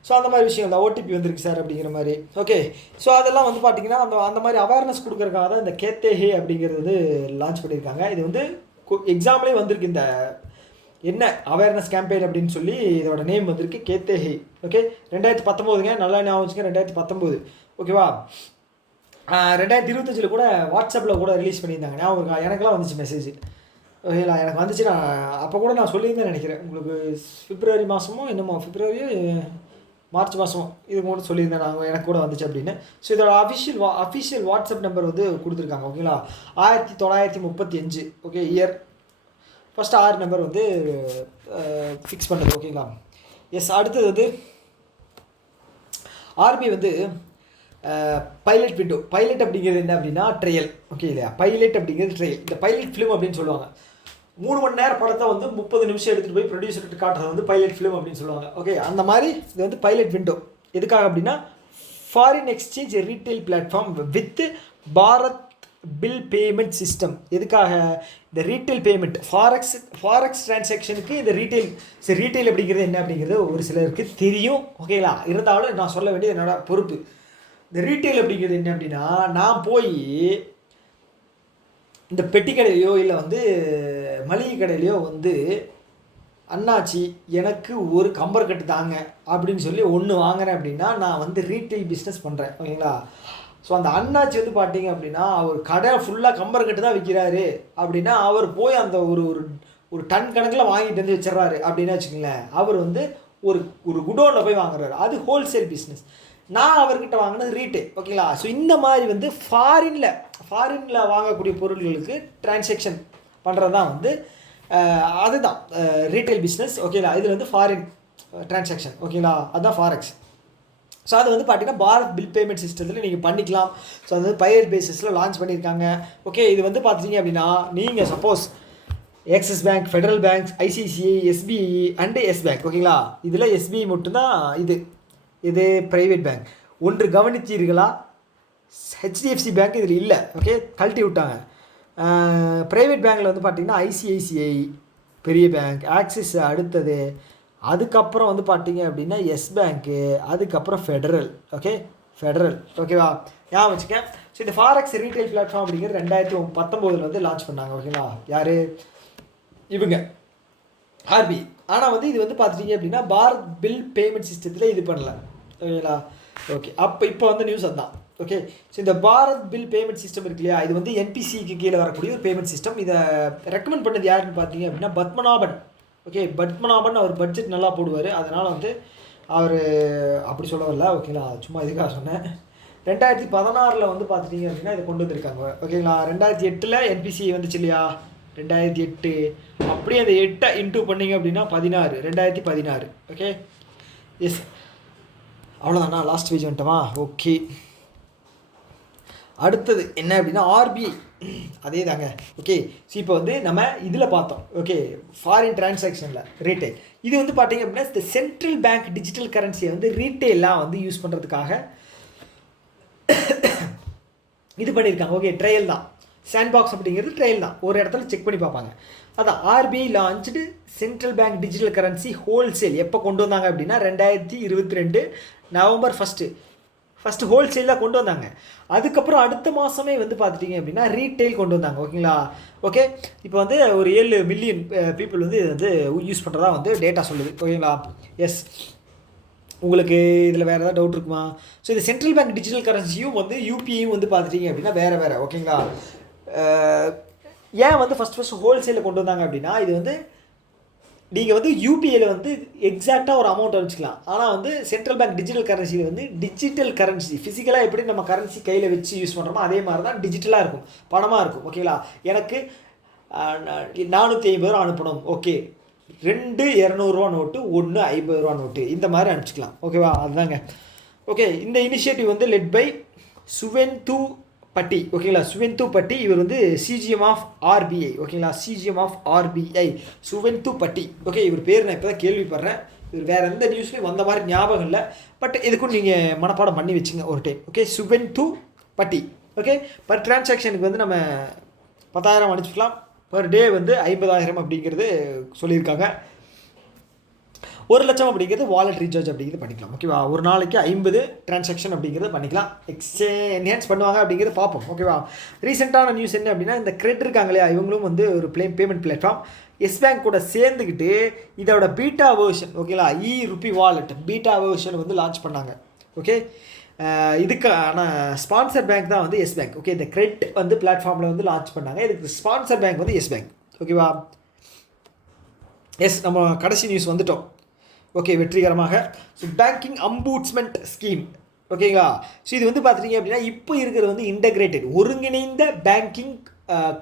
ஸோ அந்த மாதிரி விஷயம் தான், ஓடிபி வந்துருக்கு சார் அப்படிங்கிற மாதிரி. ஓகே, ஸோ அதெல்லாம் வந்து பார்த்தீங்கன்னா அந்த மாதிரி அவேர்னஸ் கொடுக்குறதுக்காக தான் இந்த கேத்தேஹே அப்படிங்கிறது வந்து லான்ச் பண்ணியிருக்காங்க. இது வந்து எக்ஸாம்லேயே வந்திருக்கு, இந்த என்ன அவேர்னஸ் கேம்பெயின் அப்படின்னு சொல்லி இதோட நேம் வந்திருக்கு, கேத்தேஹே. ஓகே, 2019ங்க, நல்லா ஞாபகம் வச்சுங்க, 2019. ஓகேவா, 2025 கூட வாட்ஸ்அப்பில் கூட ரிலீஸ் பண்ணியிருந்தாங்க. ஞாபகம் எனக்கெல்லாம் வந்துச்சு மெசேஜ். ஓகேங்களா, எனக்கு வந்துச்சு. நான் அப்போ கூட நான் சொல்லியிருந்தேன் நினைக்கிறேன் உங்களுக்கு, பிப்ரவரி மாதமோ என்னமோ, மார்ச் மாதம் இது கூட சொல்லியிருந்தேன் நாங்கள், எனக்கு கூட வந்துச்சு அப்படின்னு. ஸோ இதோட அஃபிஷியல் வாட்ஸ்அப் நம்பர் வந்து கொடுத்துருக்காங்க. ஓகேங்களா, 1935. ஓகே, இயர் ஃபஸ்ட்டு 6 நம்பர் வந்து ஃபிக்ஸ் பண்ணுறது. ஓகேங்களா, எஸ். அடுத்தது வந்து ஆர்பி வந்து பைலட் விண்டோ. பைலட் அப்படிங்கிறது என்ன அப்படின்னா ட்ரையல். ஓகே இல்லையா, பைலட் அப்படிங்கிறது ட்ரையல். இந்த பைலட் ஃபிலிம் அப்படின்னு சொல்லுவாங்க. 3 மணி நேரம் படத்தை வந்து 30 நிமிஷம் எடுத்துகிட்டு போய் ப்ரொடியூசர்கிட்ட காட்டுறது வந்து பைலட் ஃபிலிம் அப்படின்னு சொல்லுவாங்க. ஓகே, அந்த மாதிரி இது வந்து பைலட் விண்டோ. எதுக்காக அப்படின்னா foreign exchange retail platform with Bharat bill payment system. எதுக்காக, இந்த ரீட்டைல் பேமெண்ட் ஃபாரெக்ஸ் டிரான்சாக்ஷனுக்கு இந்த ரீட்டைல் அப்படிங்கிறது என்ன அப்படிங்கிறது ஒரு சிலருக்கு தெரியும். ஓகேங்களா, இருந்தாலும் நான் சொல்ல வேண்டியது என்னோட பொறுப்பு. இந்த ரீட்டைல் அப்படிங்கிறது என்ன அப்படின்னா, நான் போய் இந்த பெட்டி கடையிலையோ இல்லை வந்து மளிகை கடையிலையோ வந்து அண்ணாச்சி எனக்கு ஒரு கம்பர் கட்டு தாங்க அப்படின்னு சொல்லி ஒன்று வாங்குறேன் அப்படின்னா நான் வந்து ரீட்டைல் பிஸ்னஸ் பண்ணுறேன் ஓகேங்களா. ஸோ அந்த அண்ணாச்சி வந்து பார்த்தீங்க அப்படின்னா அவர் கடை ஃபுல்லாக கம்பர் கட்டு தான் விற்கிறாரு அப்படின்னா அவர் போய் அந்த ஒரு ஒரு டன் கணக்கில் வாங்கிட்டு வந்து வச்சிடறாரு அப்படின்னு வச்சுக்கோங்களேன். அவர் வந்து ஒரு ஒரு குடோனில் போய் வாங்குறாரு, அது ஹோல்சேல் பிஸ்னஸ். நான் அவர்கிட்ட வாங்கினது ரீட்டைல் ஓகேங்களா. ஸோ இந்த மாதிரி வந்து ஃபாரினில் வாங்கக்கூடிய பொருட்களுக்கு டிரான்சாக்ஷன் பண்ணுறது தான் வந்து அதுதான் ரீட்டைல் பிஸ்னஸ் ஓகேங்களா. இதில் வந்து ஃபாரின் டிரான்சாக்ஷன் ஓகேங்களா, அதுதான் ஃபாரெக்ஸ். ஸோ அது வந்து பார்த்தீங்கன்னா பாரத் பில் பேமெண்ட் சிஸ்டத்தில் நீங்கள் பண்ணிக்கலாம். ஸோ அது வந்து பைலட் பேசிஸில் லான்ச் பண்ணியிருக்காங்க. ஓகே, இது வந்து பார்த்தீங்க அப்படின்னா நீங்கள் suppose Axis bank, Federal banks, ICICI, SBI and Yes bank ஓகேங்களா. இதில் எஸ்பிஐ மட்டும்தான் இது ப்ரைவேட் பேங்க். ஒன்று கவனித்தீர்களா, ஹெச்டிஎஃப்சி பேங்க் இதில் இல்லை. ஓகே, கழட்டி விட்டாங்க. ப்ரைவேட் பேங்க்கில் வந்து பார்த்திங்கன்னா ஐசிஐசிஐ பெரிய பேங்க், ஆக்சிஸ் அடுத்தது, அதுக்கப்புறம் வந்து பார்த்தீங்க அப்படின்னா எஸ் பேங்க்கு, அதுக்கப்புறம் ஃபெடரல். ஓகே, ஃபெடரல் ஓகேவா, ஞாபகம் வச்சுக்கேன். ஸோ இந்த ஃபாரெக்ஸ் ரீட்டைல் பிளாட்ஃபார்ம் அப்படிங்கிறது 2019 வந்து லான்ச் பண்ணாங்க ஓகேங்களா. யார் இவங்க, ஆர்பிஐ. ஆனால் வந்து இது வந்து பார்த்துட்டிங்க அப்படின்னா பாரத் பில் பேமெண்ட் சிஸ்டத்தில் இது பண்ணல ஓகேங்களா. ஓகே, இப்போ வந்து நியூஸ் அதுதான். ஓகே, ஸோ இந்த பாரத் பில் பேமெண்ட் சிஸ்டம் இருக்கு இல்லையா, இது வந்து என்பிசிக்கு கீழே வரக்கூடிய ஒரு பேமெண்ட் சிஸ்டம். இதை ரெக்கமெண்ட் பண்ணது யாருன்னு பார்த்தீங்க அப்படின்னா பத்மநாபன். ஓகே, பத்மநாபன் அவர் பட்ஜெட் நல்லா போடுவார், அதனால் வந்து அவர் அப்படி சொல்ல வரல ஓகேங்களா, சும்மா இதுக்காக சொன்னேன். 2016 வந்து பார்த்துட்டிங்க அப்படின்னா இதை கொண்டு வந்திருக்காங்க ஓகேங்களா. 2008 என்பிசி வந்துச்சு இல்லையா, 2008 அப்படியே அந்த 8 இன்டூ பண்ணிங்க அப்படின்னா 2016. ஓகே, எஸ் அவ்வளோதாண்ணா, லாஸ்ட் பேஜ் வந்துட்டோமா. ஓகே, அடுத்தது என்ன அப்படின்னா ஆர்பிஐ, அதே தாங்க. ஓகே, ஸோ இப்போ வந்து நம்ம இதில் பார்த்தோம். ஓகே, ஃபாரின் டிரான்சாக்ஷனில் ரீட்டைல். இது வந்து பார்த்தீங்க அப்படின்னா இந்த சென்ட்ரல் பேங்க் டிஜிட்டல் கரன்சியை வந்து ரீட்டைலாக வந்து யூஸ் பண்ணுறதுக்காக இது பண்ணியிருக்காங்க. ஓகே, ட்ரையல் தான், சாண்ட்பாக்ஸ் அப்படிங்கிறது ட்ரையல் தான், ஒரு இடத்துல செக் பண்ணி பார்ப்பாங்க. அதான் RBI launched central bank digital currency wholesale. எப்போ கொண்டு வந்தாங்க அப்படின்னா 2022 நவம்பர் ஃபஸ்ட்டு ஹோல்சேலாக கொண்டு வந்தாங்க. அதுக்கப்புறம் அடுத்த மாதமே வந்து பார்த்துட்டிங்க அப்படின்னா ரீட்டைல் கொண்டு வந்தாங்க ஓகேங்களா. ஓகே, இப்போ வந்து ஒரு 7 மில்லியன் பீப்புள் வந்து இது வந்து யூஸ் பண்ணுறதா வந்து டேட்டா சொல்லுது ஓகேங்களா. எஸ், உங்களுக்கு இதில் வேறு ஏதாவது டவுட் இருக்குமா? ஸோ இந்த சென்ட்ரல் பேங்க் டிஜிட்டல் கரன்சியும் வந்து யூபிஐயும் வந்து பார்த்துட்டிங்க அப்படின்னா வேறு ஓகேங்களா. ஏன் வந்து ஃபஸ்ட்டு ஹோல்சேலில் கொண்டு வந்தாங்க அப்படின்னா இது வந்து நீங்கள் வந்து யூபிஐயில் வந்து எக்ஸாக்டாக ஒரு அமௌண்ட் வச்சுக்கலாம். ஆனால் வந்து சென்ட்ரல் பேங்க் டிஜிட்டல் கரன்சியில் வந்து டிஜிட்டல் கரன்சி ஃபிசிக்கலாக எப்படி நம்ம கரன்சி கையில் வச்சு யூஸ் பண்ணுறோமோ அதே மாதிரி தான் டிஜிட்டலாக இருக்கும், பணமாக இருக்கும் ஓகேங்களா. எனக்கு 450 ரூபா அனுப்பணும், ஓகே, 2 200 நோட்டு, 1 50 நோட்டு, இந்த மாதிரி அனுப்பிச்சிக்கலாம் ஓகேவா. அதுதாங்க. ஓகே, இந்த இனிஷியேட்டிவ் வந்து லெட் பை சுவெந்து பட்டி ஓகேங்களா. சுவெந்து பட்டி, இவர் வந்து சிஜிஎம் ஆஃப் ஆர்பிஐ ஓகேங்களா, சிஜிஎம் ஆஃப் ஆர்பிஐ சுவெந்து பட்டி. ஓகே, இவர் பேர் நான் இப்போ தான் கேள்விப்படுறேன், இவர் வேறு எந்த நியூஸ்லேயும் வந்த மாதிரி ஞாபகம் இல்லை, பட் இதுக்கும் நீங்கள் மனப்பாடம் பண்ணி வச்சுங்க ஒரு டைம். ஓகே, சுவெந்து பட்டி. ஓகே, பர் டிரான்சாக்ஷனுக்கு வந்து நம்ம 10,000 அனுப்பிச்சிக்கலாம், பர் டே வந்து 50,000 அப்படிங்கிறது சொல்லியிருக்காங்க. 1,00,000 அப்படிங்கிறது வாலெட் ரீசார்ஜ் அப்படிங்கிறது பண்ணிக்கலாம் ஓகேவா. ஒரு நாளைக்கு 50 டிரான்சாக்ஷன் அப்படிங்கிறது பண்ணிக்கலாம். என்ஹான்ஸ் பண்ணுவாங்க அப்படிங்கிறது பார்ப்போம் ஓகேவா. ரீசெண்டான நியூஸ் என்ன அப்படின்னா இந்த கிரெட் இருக்காங்க இல்லையா, இவங்களும் வந்து ஒரு பேமெண்ட் பிளாட்ஃபார்ம் எஸ் பேங்க் கூட சேர்ந்துக்கிட்டு இதோட பீட்டா வேர்ஷன் ஓகேங்களா, ருபி வாலெட் பீட்டா வேர்ஷன் வந்து லான்ச் பண்ணாங்க. ஓகே, இதுக்கான ஸ்பான்சர் பேங்க் தான் வந்து எஸ் பேங்க். ஓகே, இந்த கிரெட் வந்து பிளாட்ஃபார்மில் வந்து லான்ச் பண்ணாங்க, இதுக்கு ஸ்பான்சர் பேங்க் வந்து எஸ் பேங்க் ஓகேவா. எஸ், நம்ம கடைசி நியூஸ் வந்துட்டோம். ஓகே, வெற்றிகரமாக. ஸோ பேங்கிங் அம்பூட்ஸ்மெண்ட் ஸ்கீம் ஓகேங்களா. ஸோ இது வந்து பார்த்துட்டிங்க அப்படின்னா இப்போ இருக்கிறது வந்து இன்டகிரேட்டட் ஒருங்கிணைந்த பேங்கிங்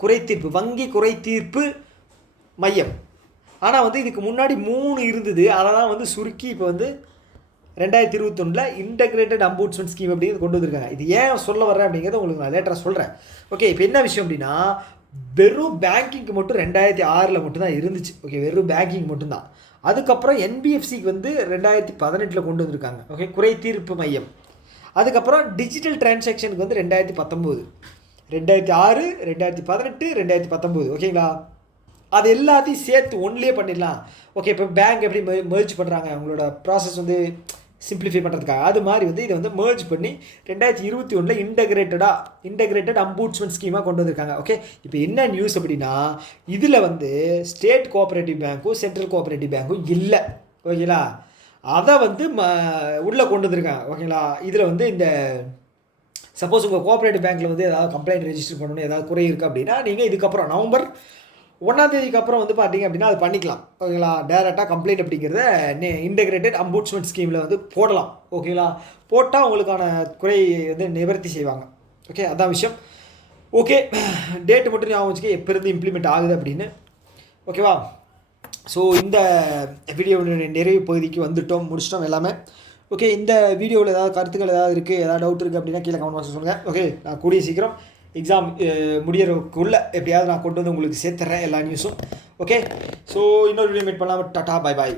குறைதீர்ப்பு வங்கி குறைதீர்ப்பு மையம். ஆனால் வந்து இதுக்கு முன்னாடி 3 இருந்தது, அதெல்லாம் வந்து சுருக்கி இப்போ வந்து 2021 இன்டகிரேட்டட் அம்பூட்ஸ்மெண்ட் ஸ்கீம் அப்படிங்கிறது கொண்டு வந்திருக்காங்க. இது ஏன் சொல்ல வர்றேன் அப்படிங்கிறது உங்களுக்கு நான் லேட்டராக சொல்கிறேன். ஓகே, இப்போ என்ன விஷயம் அப்படின்னா வெறும் பேங்கிங்க்கு மட்டும் 2006 மட்டும்தான் இருந்துச்சு. ஓகே, வெறும் பேங்கிங் மட்டும்தான். அதுக்கப்புறம் என்பிஎஃப்சிக்கு வந்து 2018 கொண்டு வந்திருக்காங்க. ஓகே, குறை தீர்ப்பு மையம். அதுக்கப்புறம் டிஜிட்டல் டிரான்சாக்ஷனுக்கு வந்து 2019, 2006, 2018, 2019 ஓகேங்களா. அது எல்லாத்தையும் சேர்த்து ஒன்லேயே பண்ணிடலாம். ஓகே, இப்போ பேங்க் எப்படி மெர்ஜ் பண்ணுறாங்க, அவங்களோட ப்ராசஸ் வந்து சிம்பிளிஃபை பண்ணுறதுக்காக. அது மாதிரி வந்து இதை வந்து merge பண்ணி 2021 இன்டகிரேட்டட் அம்பூட்ஸ்மெண்ட் ஸ்கீமாக கொண்டு வந்திருக்காங்க. ஓகே, இப்போ என்ன நியூஸ் அப்படின்னா, இதில் வந்து ஸ்டேட் கோஆப்ரேட்டிவ் பேங்க்கும் சென்ட்ரல் கோஆப்ரேட்டிவ் பேங்க்கும் இல்லை. ஓகேங்களா, அதை வந்து உள்ளே கொண்டு வந்திருக்காங்க. ஓகேங்களா, இதில் வந்து இந்த சப்போஸ் உங்கள் கோஆப்ரேட்டிவ் பேங்க்கில் வந்து ஏதாவது கம்ப்ளைண்ட் ரெஜிஸ்டர் பண்ணணும், ஏதாவது குறை இருக்குது அப்படின்னா நீங்கள் இதுக்கப்புறம் நவம்பர் 1ஆம் தேதிக்கு அப்புறம் வந்து பார்த்தீங்க அப்படின்னா அது பண்ணிக்கலாம். ஓகேங்களா, டேரெக்டாக கம்ப்ளைண்ட் அப்படிங்கிறத இன்டகிரேட்டட் அம்பூட்ஸ்மெண்ட் ஸ்கீமில் வந்து போடலாம். ஓகேங்களா, போட்டால் உங்களுக்கான குறை வந்து நிவர்த்தி செய்வாங்க. ஓகே, அதான் விஷயம். ஓகே, டேட்டு மட்டும் ஞாபகம் வச்சுக்க எப்போ இருந்து இம்ப்ளிமெண்ட் ஆகுது அப்படின்னு. ஓகேவா, ஸோ இந்த வீடியோவுடைய நிறைவு பகுதிக்கு வந்துட்டோம், முடிச்சிட்டோம் எல்லாமே. ஓகே, இந்த வீடியோவில் ஏதாவது கருத்துக்கள் ஏதாவது இருக்குது, ஏதாவது டவுட் இருக்குது அப்படின்னா கீழே கமெண்ட் பாக்ஸ் சொல்லுங்கள். ஓகே, நான் கூடிய சீக்கிரம் எக்ஸாம் முடியறதுக்குள்ளே எப்படியாவது நான் கொண்டு வந்து உங்களுக்கு சேர்த்துறேன் எல்லா நியூஸும். ஓகே, ஸோ இன்னொரு வீடியோ மீட் பண்ணலாம். Tata, bye bye.